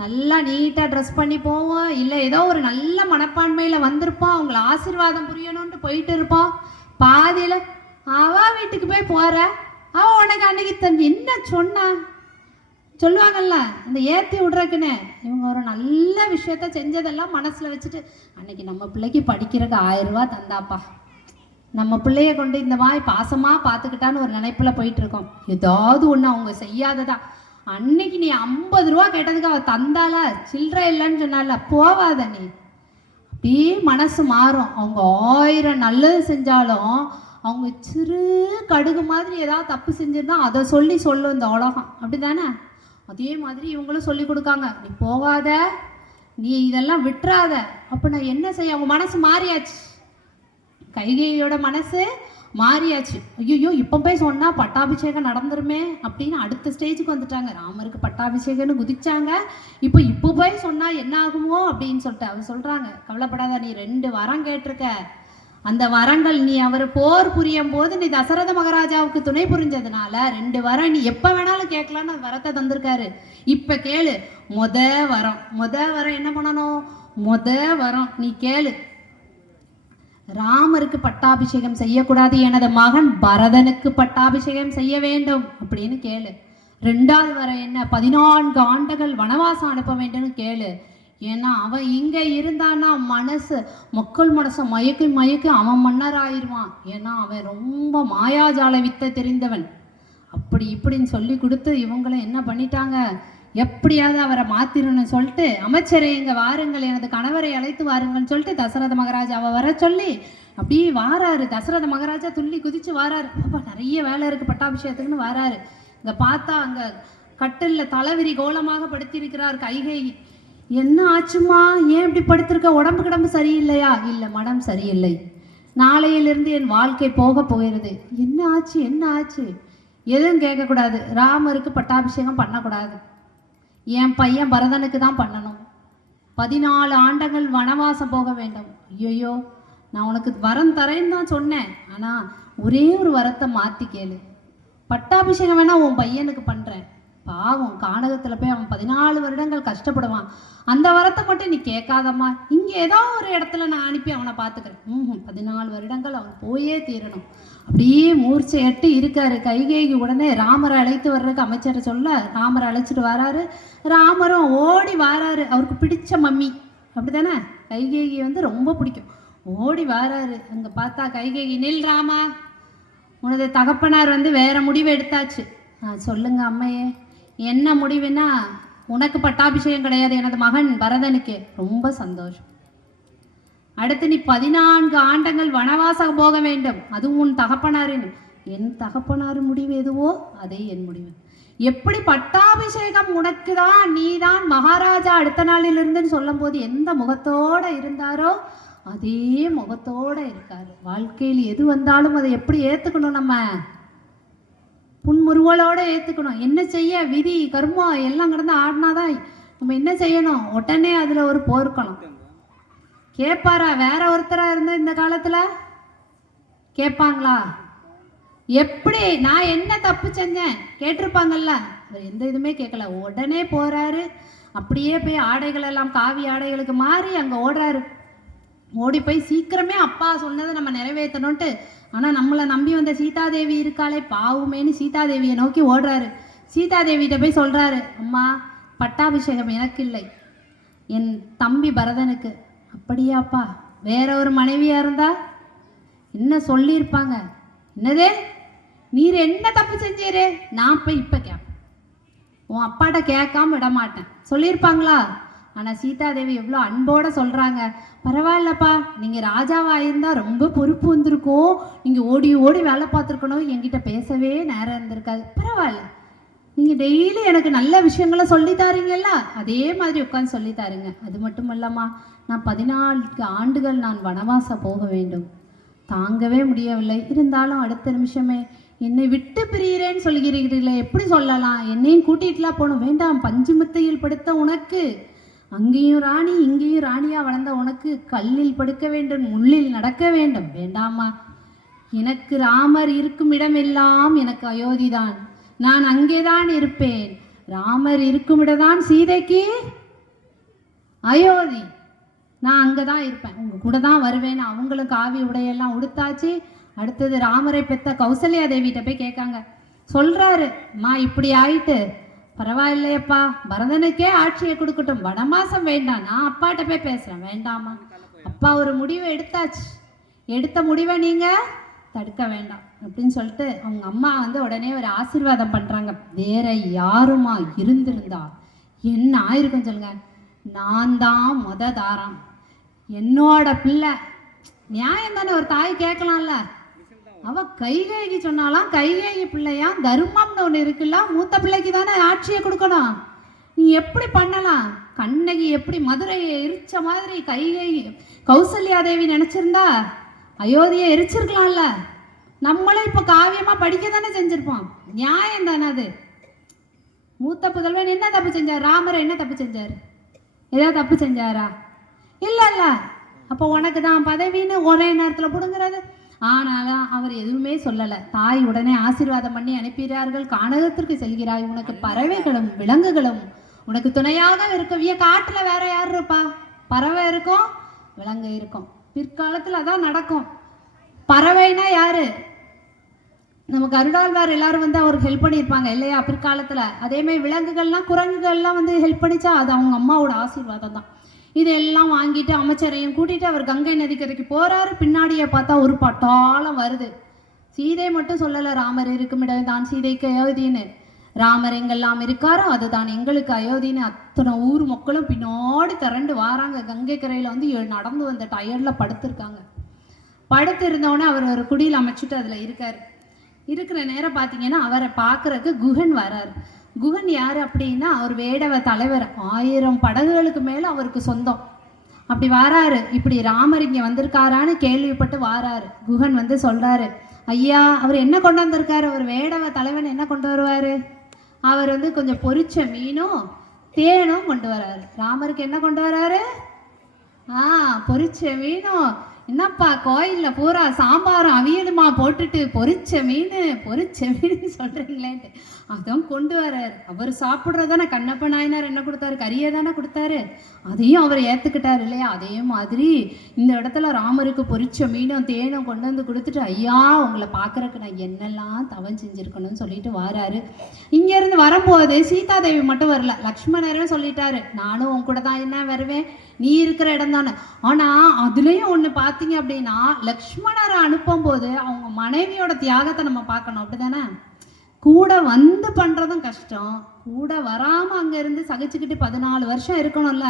நல்லா நீட்டாக ட்ரெஸ் பண்ணி போவோம், இல்லை ஏதோ ஒரு நல்ல மனப்பான்மையில் வந்திருப்போம், அவங்கள ஆசீர்வாதம் புரியணும்ன்ட்டு போயிட்டு இருப்போம். பாதியில் அவள் வீட்டுக்கு போய் போகிற, அவள் உனக்கு அன்னைக்கு என்ன சொல்லுவாங்கல்ல, இந்த ஏற்றி விட்றக்குன்னு இவங்க ஒரு நல்ல விஷயத்த செஞ்சதெல்லாம் மனசில் வச்சுட்டு, அன்னைக்கு நம்ம பிள்ளைக்கு படிக்கிறதுக்கு 1000 ரூபா தந்தாப்பா, நம்ம பிள்ளைய கொண்டு இந்த மாதிரி பாசமாக பார்த்துக்கிட்டான்னு ஒரு நினைப்பில் போயிட்டுருக்கோம். ஏதாவது ஒன்று அவங்க செய்யாததா, அன்னைக்கு நீ 50 ரூபா கேட்டதுக்கு அவள் தந்தால, சில்லறை இல்லைன்னு சொன்னால, போவாத நீ. அப்படியே மனசு மாறும். அவங்க 1000 நல்லது செஞ்சாலும் அவங்க சிறு கடுகு மாதிரி ஏதாவது தப்பு செஞ்சிருந்தா அதை சொல்லும் இந்த உலகம், அப்படி தானே? அதே மாதிரி இவங்களும் சொல்லி கொடுக்காங்க, நீ போகாத, நீ இதெல்லாம் விட்டுறாத. அப்போ நான் என்ன செய்ய, அவங்க மனசு மாறியாச்சு, கைகேயியோட மனசு மாறியாச்சு. ஐயோ இப்போ போய் சொன்னா பட்டாபிஷேகம் நடந்துருமே அப்படின்னு அடுத்த ஸ்டேஜுக்கு வந்துட்டாங்க. ராமருக்கு பட்டாபிஷேகம்னு குதிச்சாங்க. இப்போ போய் சொன்னா என்ன ஆகுமோ அப்படின்னு சொல்லிட்டு அவர் சொல்றாங்க, கவலைப்படாத, நீ 2 வரம் கேட்டிருக்க. அந்த வரங்கள் நீ அவர் போர் புரியும் போது நீ தசரத மகாராஜாவுக்கு துணை புரிஞ்சதுனால 2 வரம் நீ எப்ப வேணாலும் கேட்கலான்னு வரத்தை தந்திருக்காரு. இப்ப கேளு. முத வரம் என்ன பண்ணணும்? வரம் நீ கேளு. ராமருக்கு பட்டாபிஷேகம் செய்யக்கூடாது, எனது மகன் பரதனுக்கு பட்டாபிஷேகம் செய்ய வேண்டும் அப்படின்னு கேளு. 2வது வரம் என்ன? 14 ஆண்டுகள் வனவாசம் அனுப்ப வேண்டும்னு கேளு. ஏன்னா அவன் இங்க இருந்தான்னா மக்கள் மனசை மயக்கி அவன் மன்னர் ஆயிடுவான். ஏன்னா அவன் ரொம்ப மாயாஜால வித்தை தெரிந்தவன். அப்படி இப்படின்னு சொல்லி கொடுத்து இவங்களும் என்ன பண்ணிட்டாங்க, எப்படியாவது அவரை மாத்திரணும்னு சொல்லிட்டு, அமைச்சரை இங்க வாருங்கள், எனது கணவரை அழைத்து வாருங்கள்னு சொல்லிட்டு தசரத மகாராஜாவை வர சொல்லி அப்படியே வாராரு. தசரத மகாராஜா துள்ளி குதிச்சு வாராரு. அப்பா நிறைய வேலை இருக்கு பட்டாபிஷேகத்துக்குன்னு வாராரு. இங்க பார்த்தா அங்க கட்டில்ல தலைவிரி கோலமாக படுத்திருக்கிறார் கைகேயி. என்ன ஆச்சுமா, ஏன் இப்படி படுத்திருக்க? உடம்பு கிடம்பு சரியில்லையா? இல்லை மடம் சரியில்லை, நாளையிலிருந்து என் வாழ்க்கை போக போகிறது. என்ன ஆச்சு? எதுவும் கேட்கக்கூடாது. ராமருக்கு பட்டாபிஷேகம் பண்ணக்கூடாது, என் பையன் பரதனுக்கு தான் பண்ணணும். 14 ஆண்டுகள் வனவாசம் போக வேண்டும். ஐயோ, நான் உனக்கு வரம் தரேன்னு தான் சொன்னேன், ஆனால் ஒரே ஒரு வரத்தை மாற்றி கேளு. பட்டாபிஷேகம் வேணா உன் பையனுக்கு பண்ணுறேன். பாவம் கானகத்தில் போய் அவன் 14 வருடங்கள் கஷ்டப்படுவான். அந்த வரத்தை மட்டும் நீ கேட்காதம்மா, இங்கே ஏதோ ஒரு இடத்துல நான் அனுப்பி அவனை பார்த்துக்கிறேன். 14 வருடங்கள் அவன் போயே தீரணும். அப்படியே மூர்ச்சையட்டு இருக்காரு. கைகேயி உடனே ராமரை அழைத்து வர்றதுக்கு அமைச்சரை சொல்ல ராமரை அழைச்சிட்டு வராரு. ராமரும் ஓடி வாராரு. அவருக்கு பிடிச்ச மம்மி அப்படித்தானே, கைகேயி ரொம்ப பிடிக்கும். ஓடி வாராரு. அங்கே பார்த்தா கைகேயி, நில் ராமா, உனது தகப்பனார் வேற முடிவு எடுத்தாச்சு. சொல்லுங்க அம்மையே, என்ன முடிவுன்னா உனக்கு பட்டாபிஷேகம் கிடையாது, எனது மகன் பரதனுக்கு. ரொம்ப சந்தோஷம். அடுத்து நீ 14 ஆண்டுகள் வனவாசம் போக வேண்டும், அதுவும் உன் தகப்பனாரின். என் தகப்பனார் முடிவு எதுவோ அதே என் முடிவு. எப்படி பட்டாபிஷேகம் உனக்கு தான், நீ தான் மகாராஜா அடுத்த நாளிலிருந்துன்னு சொல்லும் போது எந்த முகத்தோட இருந்தாரோ அதே முகத்தோட இருக்காரு. வாழ்க்கையில் எது வந்தாலும் அதை எப்படி ஏத்துக்கணும்? நம்ம புன்முறுவலோட ஏத்துக்கணும். என்ன செய்ய, விதி கர்மம் எல்லாம் கிடந்து ஆடினாதான் நம்ம என்ன செய்யணும்? உடனே அதுல ஒரு போர்க்கணும். கேட்பாரா? வேற ஒருத்தரா இருந்தா இந்த காலத்துல கேட்பாங்களா? எப்படி நான் என்ன தப்பு செஞ்சேன் கேட்டிருப்பாங்கல்ல? எந்த இதுவுமே கேட்கல, உடனே போறாரு. அப்படியே போய் ஆடைகள் எல்லாம் காவி ஆடைகளுக்கு மாறி அங்க ஓடுறாரு. ஓடி போய் சீக்கிரமே அப்பா சொன்னதை நம்ம நிறைவேற்றணும்ட்டு, ஆனால் நம்மளை நம்பி வந்த சீதாதேவி இருக்காளே பாவுமேனு சீதாதேவியை நோக்கி ஓடுறாரு. சீதாதேவிகிட்ட போய் சொல்கிறாரு, அம்மா பட்டாபிஷேகம் எனக்கு இல்லை, என் தம்பி பரதனுக்கு. அப்படியாப்பா, வேற ஒரு மனைவியாக இருந்தா என்ன சொல்லியிருப்பாங்க? என்னதே நீர் என்ன தப்பு செஞ்சீரே? நான் போய் இப்போ கேட்பேன், உன் அப்பாட்ட கேட்காம விட மாட்டேன் சொல்லியிருப்பாங்களா? ஆனால் சீதாதேவி எவ்வளோ அன்போடு சொல்கிறாங்க, பரவாயில்லப்பா, நீங்கள் ராஜாவாக இருந்தால் ரொம்ப பொறுப்பு வந்திருக்கும், நீங்கள் ஓடி ஓடி வேலை பார்த்துருக்கணும், என்கிட்ட பேசவே நேரம் இருந்திருக்காது. பரவாயில்ல, நீங்கள் டெய்லி எனக்கு நல்ல விஷயங்களை சொல்லித்தாரீங்கல்ல, அதே மாதிரி உட்காந்து சொல்லித்தாருங்க. அது மட்டும் இல்லைம்மா, நான் 14 ஆண்டுகள் நான் வனவாசம் போக வேண்டும், தாங்கவே முடியவில்லை. இருந்தாலும் அடுத்த நிமிஷமே என்னை விட்டு பிரிகிறேன்னு சொல்கிறீர்களே, எப்படி சொல்லலாம்? என்னையும் கூட்டிகிட்டுலாம் போகணும். வேண்டாம், பஞ்சுமத்தையில் படுத்த உனக்கு, அங்கேயும் ராணி இங்கேயும் ராணியா வளர்ந்த உனக்கு கல்லில் படுக்க வேண்டும், முள்ளில் நடக்க வேண்டும். வேண்டாமா, எனக்கு ராமர் இருக்கும் இடமெல்லாம் எனக்கு அயோத்திதான், நான் அங்கேதான் இருப்பேன். ராமர் இருக்கும் இடம்தான் சீதைக்கு அயோத்தி, நான் அங்கதான் இருப்பேன், உங்க கூட தான் வருவேன். அவங்களும் காவி உடையெல்லாம் உடுத்தாச்சு. அடுத்தது ராமரை பெத்த கௌசல்யா தேவிகிட்ட போய் கேட்காங்க. சொல்றாரு, அம்மா இப்படி ஆயிட்டு பரவாயில்லையப்பா, பரதனுக்கே ஆட்சியை கொடுக்கட்டும், வனமாசம் வேண்டாம், நான் அப்பாட்ட போய் பேசுறேன். வேண்டாமா, அப்பா ஒரு முடிவை எடுத்தாச்சு, எடுத்த முடிவை நீங்க தடுக்க வேண்டாம் அப்படின்னு சொல்லிட்டு அவங்க அம்மா உடனே ஒரு ஆசீர்வாதம் பண்றாங்க. வேற யாருமா இருந்திருந்தா என்ன ஆயிருக்கும் சொல்லுங்க? நான் தான் தாரம், என்னோட பிள்ளை. நியாயம் தானே, ஒரு தாய் கேட்கலாம்ல. அவ கைகேயி சொன்னாலாம், கைகேயி பிள்ளையா, தர்மம்னு ஒன்று இருக்குல்ல, மூத்த பிள்ளைக்கு தானே ஆட்சியை கொடுக்கணும். நீ எப்படி பண்ணலாம்? கண்ணகி எப்படி மதுரையை எரிச்ச மாதிரி கைகேயி கௌசல்யா தேவி நினைச்சிருந்தா அயோத்தியை எரிச்சிருக்கலாம்ல. நம்மளும் இப்ப காவியமா படிக்க தானே செஞ்சிருப்போம். நியாயம் தானே அது. மூத்த புதல்வன் என்ன தப்பு செஞ்சார்? ராமர் என்ன தப்பு செஞ்சார்? ஏதாவது தப்பு செஞ்சாரா? இல்ல இல்ல. அப்போ உனக்கு தான் பதவின்னு ஒரே நேரத்துல புடுங்கிறது. ஆனாலும் அவர் எதுவுமே சொல்லல. தாய் உடனே ஆசீர்வாதம் பண்ணி அனுப்பினார்கள். கானகத்திற்கு செல்கிறாய், உனக்கு பறவைகளும் விலங்குகளும் உனக்கு துணையாக இருக்கவிய. காட்டுல வேற யார் இருப்பா? பறவை இருக்கும், விலங்கு இருக்கும். பிற்காலத்துல அதான் நடக்கும். பறவைனா யாரு? நமக்கு அருடாழ்வார் எல்லாரும் வந்து அவருக்கு ஹெல்ப் பண்ணியிருப்பாங்க இல்லையா பிற்காலத்துல. அதே மாதிரி விலங்குகள்லாம் குரங்குகள்லாம் வந்து ஹெல்ப் பண்ணிச்சா அது அவங்க அம்மாவோட ஆசீர்வாதம் தான். இதெல்லாம் வாங்கிட்டு அமைச்சரையும் கூட்டிட்டு அவர் கங்கை நதிக்கரைக்கு போறாரு. பின்னாடியே பார்த்தா ஒரு பட்டாளம் வருது. சீதை மட்டும் சொல்லல, ராமர் இருக்கும் இடம் தான் சீதைக்கு அயோத்தின்னு. ராமர் எங்கெல்லாம் இருக்காரோ அதுதான் எங்களுக்கு அயோத்தின்னு அத்தனை ஊர் மக்களும் பின்னாடி திரண்டு வாராங்க. கங்கை கரையில வந்து நடந்து வந்த டயர்ல படுத்திருக்காங்க. படுத்து இருந்தோடனே அவர் ஒரு குடியில் அமைச்சிட்டு அதுல இருக்காரு. இருக்கிற நேரம் பார்த்தீங்கன்னா அவரை பார்க்கறதுக்கு குகன் வராரு. குகன் யாரு அப்படின்னா அவர் வேடவ தலைவர். 1000 படகுகளுக்கு மேல அவருக்கு சொந்தம். அப்படி வாராரு. இப்படி ராமர் இங்க வந்திருக்காரான்னு கேள்விப்பட்டு வாராரு. குகன் வந்து சொல்றாரு, ஐயா அவர் என்ன கொண்டு வந்திருக்காரு? ஒரு வேடவ தலைவன் என்ன கொண்டு வருவாரு? அவர் வந்து கொஞ்சம் பொரிச்ச மீனும் தேனும் கொண்டு வராரு. ராமருக்கு என்ன கொண்டு வராரு? பொரிச்ச மீனும். என்னப்பா கோயில்ல பூரா சாம்பாரும் அவியலுமா போட்டுட்டு பொரிச்ச மீன் சொல்றீங்களேன்ட்டு அதான் கொண்டு வர்றாரு. அவர் சாப்பிட்றதானே. கண்ணப்ப நாயனார் என்ன கொடுத்தாரு? கறியை தானே கொடுத்தாரு. அதையும் அவர் ஏத்துக்கிட்டாரு இல்லையா? அதே மாதிரி இந்த இடத்துல ராமருக்கு பொரிச்ச மீனும் தேனும் கொண்டு வந்து கொடுத்துட்டு, ஐயா உங்களை பார்க்கறக்கு நான் என்னெல்லாம் தவம் செஞ்சிருக்கணும்னு சொல்லிட்டு வாராரு. இங்க இருந்து வரும்போது சீதாதேவி மட்டும் வரல, லக்ஷ்மணரும் சொல்லிட்டாரு, நானும் உன் கூட தான் என்ன வருவேன், நீ இருக்கிற இடம் தானே. ஆனா அதுலயும் ஒண்ணு பாத்தீங்க அப்படின்னா, லக்ஷ்மணரை அனுப்பும் போது அவங்க மனைவியோட தியாகத்தை நம்ம பார்க்கணும். அப்படிதானே? கூட வந்து பண்றதும் கஷ்டம், கூட வராம அங்க இருந்து சகிச்சுக்கிட்டு 14 வருஷம் இருக்கணும்ல,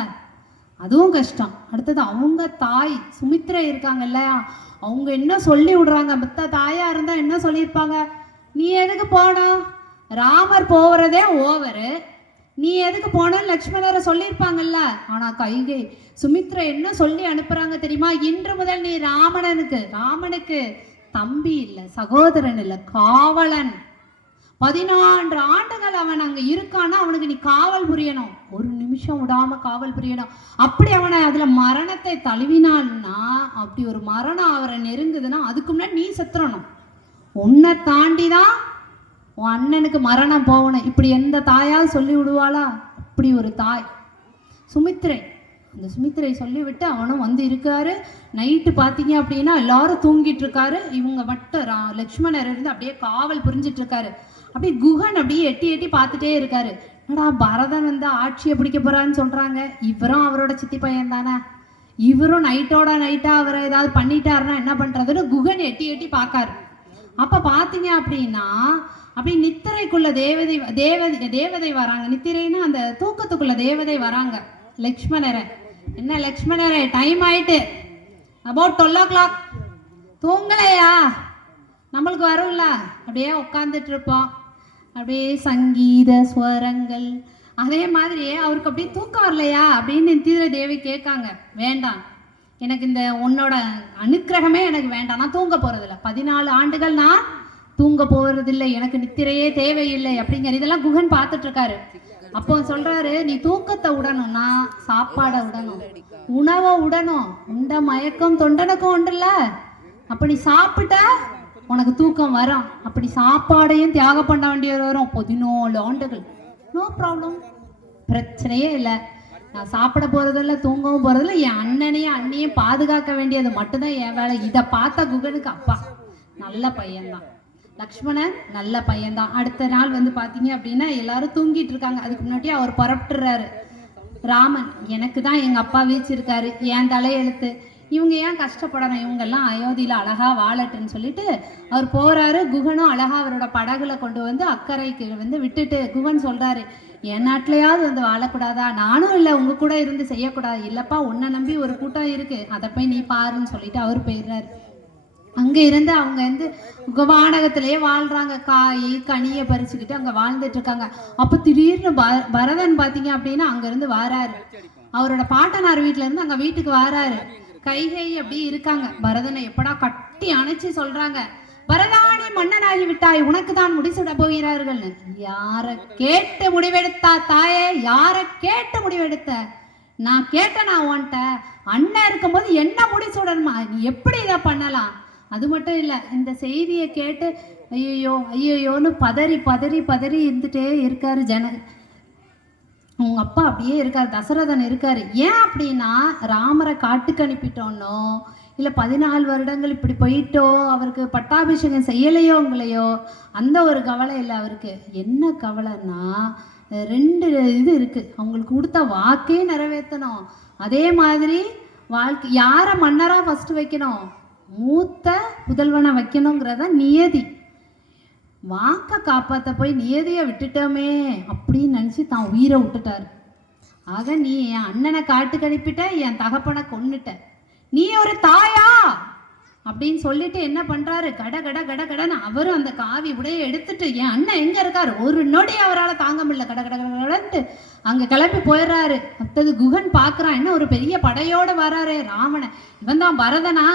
அதுவும் கஷ்டம். அடுத்தது அவங்க தாய் சுமித்ரை இருக்காங்கல்ல, அவங்க என்ன சொல்லி விடுறாங்க. மத்த தாயா இருந்தா என்ன சொல்லியிருப்பாங்க? நீ எதுக்கு போனோம், ராமர் போவதே ஓவரு, நீ எதுக்கு போனன்னு லக்ஷ்மணரை சொல்லியிருப்பாங்கல்ல. ஆனா கைகை சுமித்ரா என்ன சொல்லி அனுப்புறாங்க தெரியுமா? இன்று முதல் நீ ராமனுக்கு தம்பி இல்லை, சகோதரன் இல்லை, காவலன். 14 ஆண்டுகள் அவன் அங்க இருக்கான்னா அவனுக்கு நீ காவல் புரியணும், ஒரு நிமிஷம் விடாம காவல் புரியணும். அப்படி அவனை அதுல மரணத்தை தழுவினான்னா, அப்படி ஒரு மரணம் அவரை நெருங்குதுன்னா அதுக்கு முன்னாடி நீ செத்துறணும். உன்னை தாண்டிதான் உன் அண்ணனுக்கு மரணம் போகணும். இப்படி எந்த தாயால் சொல்லி விடுவாளா? அப்படி ஒரு தாய் சுமித்ரை. அந்த சுமித்ரை சொல்லிவிட்டு அவனும் வந்து இருக்காரு. நைட்டு பார்த்தீங்க அப்படின்னா எல்லாரும் தூங்கிட்டு இருக்காரு. இவங்க மட்டும் லக்ஷ்மணர் இருந்து அப்படியே காவல் புரிஞ்சிட்டு இருக்காரு. அப்படியே குகன் அப்படியே எட்டி எட்டி பார்த்துட்டே இருக்காரு. என்னடா பரதன் வந்து ஆட்சியை பிடிக்க போறான்னு சொல்றாங்க, இவரும் அவரோட சித்தி பையன் தானே, இவரும் நைட்டா அவரை ஏதாவது பண்ணிட்டாருன்னா என்ன பண்றதுன்னு குகன் எட்டி எட்டி பார்க்காரு. அப்ப பாத்தீங்க அப்படின்னா அப்படி நித்திரைக்குள்ள தேவதை வராங்க. நித்திரைன்னா அந்த தூக்கத்துக்குள்ள தேவதை வராங்க. லக்ஷ்மணரை, என்ன லக்ஷ்மணரே டைம் ஆயிட்டு, அபவுட் 12 o'clock, தூங்கலையா? நம்மளுக்கு வரும்ல, அப்படியே உட்காந்துட்டு இருப்போம், அப்படியே சங்கீத ஸ்வரங்கள். அதே மாதிரி அவருக்கு அப்படியே தூக்கம் வரலையா அப்படின்னு நித்திரை தேவி கேட்காங்க. வேண்டாம், எனக்கு இந்த உன்னோட அனுக்கிரகமே எனக்கு வேண்டாம், நான் தூங்க போறதில்லை, 14 ஆண்டுகள் நான் தூங்க போறதில்லை, எனக்கு நித்திரையே தேவையில்லை அப்படிங்கிற இதெல்லாம் குகன் பார்த்துட்டு இருக்காரு. அப்போ சொல்றாரு, நீ தூக்கத்தை விடணும்னா சாப்பாடை விடணும், உணவை விடணும். உண்ட மயக்கம் தொண்டனுக்கும் உண்டுல்ல, அப்படி சாப்பிட்டா உனக்கு தூக்கம் வரும். அப்படி சாப்பாடையும் தியாகம் பண்ண வேண்டியது வரும். 14 ஆண்டுகள். நோ ப்ராப்ளம், பிரச்சனையே இல்லை. நான் சாப்பிட போறதில்ல, தூங்கவும் போறதில்ல, என் அண்ணனையும் அண்ணியும் பாதுகாக்க வேண்டியது மட்டும்தான் என் வேலை. இதை பார்த்த குகனுக்கு அப்பா நல்ல பையன்தான், லக்ஷ்மணன் நல்ல பையன்தான். அடுத்த நாள் வந்து பார்த்தீங்க அப்படின்னா எல்லாரும் தூங்கிட்டு இருக்காங்க. அதுக்கு முன்னாடி அவர் புறப்பட்டுறாரு. ராமன், எனக்கு தான் எங்கள் அப்பா வீச்சிருக்காரு, என் தலையெழுத்து, இவங்க ஏன் கஷ்டப்படணும், இவங்கெல்லாம் அயோத்தியில் அழகா வாழட்டுன்னு சொல்லிட்டு அவர் போறாரு. குகனும் அழகா அவரோட படகுல கொண்டு வந்து அக்கறைக்கு வந்து விட்டுட்டு குகன் சொல்றாரு, என் நாட்டிலையாவது வந்து வாழக்கூடாதா? நானும் இல்லை உங்க கூட இருந்து செய்யக்கூடாது. இல்லப்பா, உன்னை நம்பி ஒரு கூட்டம் இருக்கு, அதை போய் நீ பாருன்னு சொல்லிட்டு அவர் போயிடுறாரு. அங்க இருந்து அவங்க வந்து வானகத்திலேயே வாழ்றாங்க. காய் கனியை பறிச்சுக்கிட்டு அங்க வாழ்ந்துட்டு இருக்காங்க. அப்ப திடீர்னு பரதன் பாத்தீங்க அப்படின்னா அங்க இருந்து வாராரு. அவரோட பாட்டனார் வீட்டுல இருந்து அங்க வீட்டுக்கு வாராரு. கைகை அப்படி இருக்காங்க. பரதனை எப்படா கட்டி அணைச்சு சொல்றாங்க, பரதா நீ மன்னனாகி விட்டாய், உனக்கு தான் முடிசூட போகிறார்கள். யார கேட்டு முடிவெடுத்தா தாயே? யார கேட்டு முடிவெடுத்த? நான் கேட்டேன், நான் உன்ட்ட அண்ணன் இருக்கும்போது என்ன முடிசூடணுமா? நீ எப்படி இதை பண்ணலாம்? அது மட்டும் இல்லை, இந்த செய்தியை கேட்டு ஐயோ ஐயோன்னு பதறி பதறி பதறி இருந்துட்டே இருக்காரு உங்க அப்பா அப்படியே இருக்காரு, தசரதன் இருக்காரு. ஏன் அப்படின்னா, ராமரை காட்டுக்கு அனுப்பிட்டோன்னோ இல்லை 14 வருடங்கள் இப்படி போயிட்டோ, அவருக்கு பட்டாபிஷேகம் செய்யலையோங்களையோ அந்த ஒரு கவலை இல்லை அவருக்கு. என்ன கவலைன்னா, 2 இது இருக்குது, அவங்களுக்கு கொடுத்த வாக்கே நிறைவேற்றணும். அதே மாதிரி வாழ்க்கை யாரை மன்னராக ஃபஸ்ட்டு வைக்கணும்? மூத்த புதல்வனை வைக்கணுங்கிறத நியதி. வாக்கை காப்பாற்ற போய் நியதியை விட்டுட்டோமே அப்படின்னு நினச்சி தான் உயிரை விட்டுட்டார். ஆக நீ என் அண்ணனை காட்டுக்கு அனுப்பிட்ட, என் தகப்பனை கொன்னுட்ட, நீ ஒரு தாயா அப்படின்னு சொல்லிட்டு என்ன பண்றாரு? கட கட கட கடன்னு அவரும் அந்த காவி உடைய எடுத்துட்டு, என் அண்ணன் எங்க இருக்காரு, ஒரு நொடி அவரால் தாங்க முடியல, கட கட கடன்ட்டு அங்க கிளம்பி போயிடுறாரு. அடுத்தது குகன் பாக்குறான், என்ன ஒரு பெரிய படையோட வராரு ராமனை, இவன் தான் பரதனா,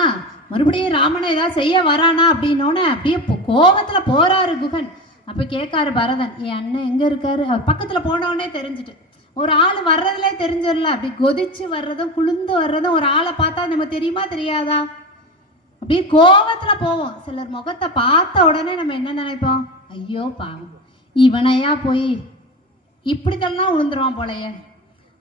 மறுபடியும் ராமனை ஏதாவது செய்ய வரானா அப்படின்னோன்னு அப்படியே கோபத்துல போறாரு குகன். அப்ப கேட்காரு பரதன், என் அண்ணன் எங்க இருக்காரு? அவர் பக்கத்துல போனோடனே தெரிஞ்சுட்டு, ஒரு ஆள் வர்றதுல தெரிஞ்சிடல, அப்படி கொதிச்சு வர்றதும் குளிர்ந்து வர்றதும் ஒரு ஆளை பார்த்தா நம்ம தெரியுமா தெரியாதா? அப்படியே கோபத்துல போவோம். சிலர் முகத்தை பார்த்த உடனே நம்ம என்ன நினைப்போம்? ஐயோ பாவம், இவனையா போய் இப்படித்தெல்லாம் விழுந்துருவான் போலையே.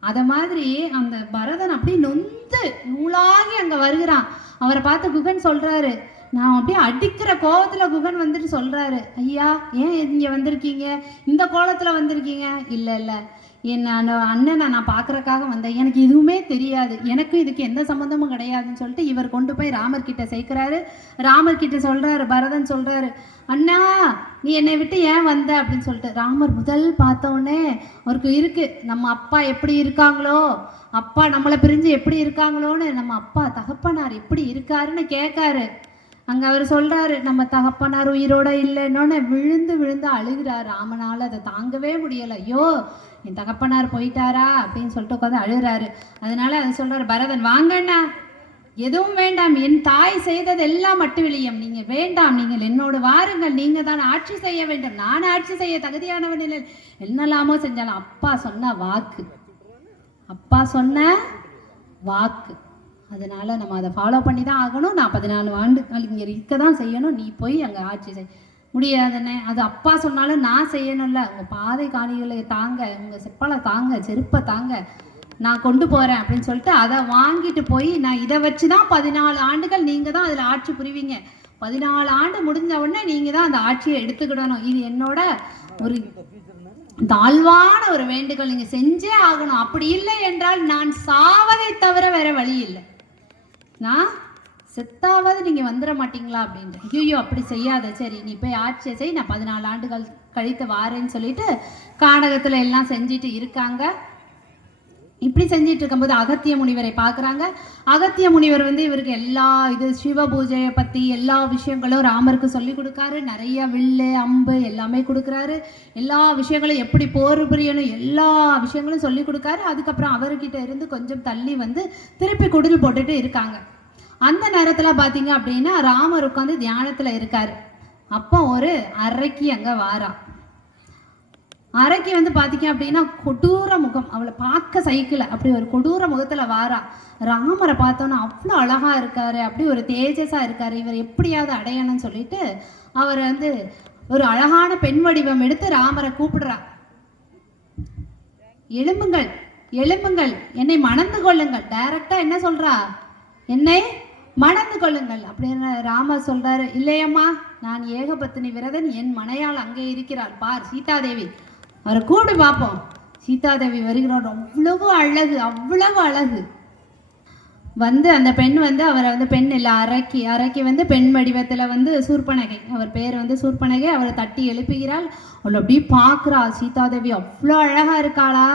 அத மாதிரி அந்த பரதன் அப்படி நொந்து நூலாகி அங்க வருகிறான். அவரை பார்த்து குகன் சொல்றாரு, நான் அப்படியே அடிக்கிற கோவத்துல குகன் வந்துட்டு சொல்றாரு, ஐயா ஏன் இங்க வந்திருக்கீங்க, இந்த கோலத்துல வந்திருக்கீங்க? இல்ல இல்ல, என் அண்ணனை நான் பார்க்கறக்காக வந்தேன், எனக்கு எதுவுமே தெரியாது, எனக்கு இதுக்கு எந்த சம்மந்தமும் கிடையாதுன்னு சொல்லிட்டு இவர் கொண்டு போய் ராமர் கிட்ட சேர்க்கிறாரு. ராமர் கிட்ட சொல்றாரு, பரதன் சொல்றாரு, அண்ணா நீ என்னை விட்டு ஏன் வந்த அப்படின்னு சொல்லிட்டு. ராமர் முதல் பார்த்தோடனே அவருக்கு இருக்கு, நம்ம அப்பா எப்படி இருக்காங்களோ, அப்பா நம்மளை பிரிஞ்சு எப்படி இருக்காங்களோன்னு, நம்ம அப்பா தகப்பனார் எப்படி இருக்காருன்னு கேட்காரு. அங்க அவர் சொல்றாரு, நம்ம தகப்பனார் உயிரோட இல்லைன்னொன்னு விழுந்து விழுந்து அழுகிறார். ராமனால அதை தாங்கவே முடியல, ஐயோ என் தகப்பனார் போயிட்டாரா அப்படின்னு சொல்லிட்டு உட்காந்து அழுகிறாரு. அதனால அதை சொல்றாரு, பரதன் வாங்கண்ணா, எதுவும் வேண்டாம், என் தாய் செய்தது எல்லாம் மட்டு விளியம், நீங்க வேண்டாம், நீங்கள் என்னோடு வாருங்கள், நீங்க தான் ஆட்சி செய்ய வேண்டும், நான் ஆட்சி செய்ய தகுதியானவன் இல்லை. என்னெல்லாமோ செஞ்சாலும் அப்பா சொன்ன வாக்கு, அப்பா சொன்ன வாக்கு, அதனால நம்ம அதை ஃபாலோ பண்ணி தான் ஆகணும். நான் 14 ஆண்டுகள் இங்கே இருக்க தான் செய்யணும், நீ போய் அங்கே ஆட்சி செய். முடியாதுண்ணே, அது அப்பா சொன்னாலும் நான் செய்யணும்ல, உங்கள் பாதை காணிகளை தாங்க, உங்கள் செப்பலை தாங்க, செருப்பை தாங்க, நான் கொண்டு போகிறேன் அப்படின்னு சொல்லிட்டு அதை வாங்கிட்டு போய், நான் இதை வச்சு தான் 14 ஆண்டுகள் நீங்கள் தான் அதில் ஆட்சி புரிவீங்க, 14 ஆண்டு முடிஞ்ச உடனே நீங்கள் தான் அந்த ஆட்சியை எடுத்துக்கிடணும், இது என்னோட ஒரு தாழ்வான ஒரு வேண்டுகோள், நீங்கள் செஞ்சே ஆகணும், அப்படி இல்லை என்றால் நான் சாவதை தவிர வேற வழி இல்லை, நான் செத்தாவது நீங்கள் வந்துட மாட்டீங்களா அப்படின்ற. ஐயோ அப்படி செய்யாத, சரி நீ போய் ஆட்சியை செய், நான் 14 ஆண்டுகள் கழித்து வாரேன்னு சொல்லிட்டு கானகத்தில் எல்லாம் செஞ்சுட்டு இருக்காங்க. இப்படி செஞ்சிட்டு இருக்கும்போது அகத்திய முனிவரை பார்க்குறாங்க. அகத்திய முனிவர் வந்து இவருக்கு எல்லா இது சிவ பூஜையை பற்றி எல்லா விஷயங்களும் ராமருக்கு சொல்லி கொடுக்காரு. நிறைய வில்லு அம்பு எல்லாமே கொடுக்குறாரு. எல்லா விஷயங்களும் எப்படி போர் புரியணும் எல்லா விஷயங்களும் சொல்லி கொடுக்காரு. அதுக்கப்புறம் அவர்கிட்ட இருந்து கொஞ்சம் தள்ளி வந்து திருப்பி குடில் போட்டுட்டு இருக்காங்க. அந்த நேரத்தில் பார்த்தீங்க அப்படின்னா ராமர் உட்காந்து தியானத்தில் இருக்கார். அப்போ ஒரு அரக்கி அங்கே வாரா. அரக்கி வந்து பார்த்தீங்க அப்படின்னா கொடூர முகம், அவளை பார்க்க சைக்கிள் அப்படி ஒரு கொடூர முகத்தில் வாரா. ராமரை பார்த்தோன்னா அவ்வளோ அழகாக இருக்காரு, அப்படி ஒரு தேஜஸாக இருக்காரு, இவர் எப்படியாவது அடையணும்னு சொல்லிட்டு அவர் வந்து ஒரு அழகான பெண் வடிவம் எடுத்து ராமரை கூப்பிடுறா. எழும்புங்கள் எழும்புங்கள், என்னை மணந்து கொள்ளுங்கள். டைரக்டா என்ன சொல்றா? என்னை மணந்து கொள்ளுங்கள் அப்படின்னு ராமர் சொல்றாரு. இல்லையம்மா, நான் ஏகபத்தினி விரதன், என் மனையாள் அங்கே இருக்கிறாள், பார் சீதாதேவி, அவரை கூப்பிடு பார்ப்போம். சீதாதேவி வருகிறார். அவ்வளவு அழகு, அவ்வளவு அழகு. வந்து அந்த பெண் வந்து அவரை வந்து பெண் இல்லை அரக்கி, அரக்கி வந்து பெண் வடிவத்தில் வந்து சூர்பனகை, அவர் பேர் வந்து சூர்பனகை. அவரை தட்டி எழுப்புகிறாள். அவளை அப்படியே பார்க்குறா. சீதாதேவி அவ்வளோ அழகாக இருக்காளா,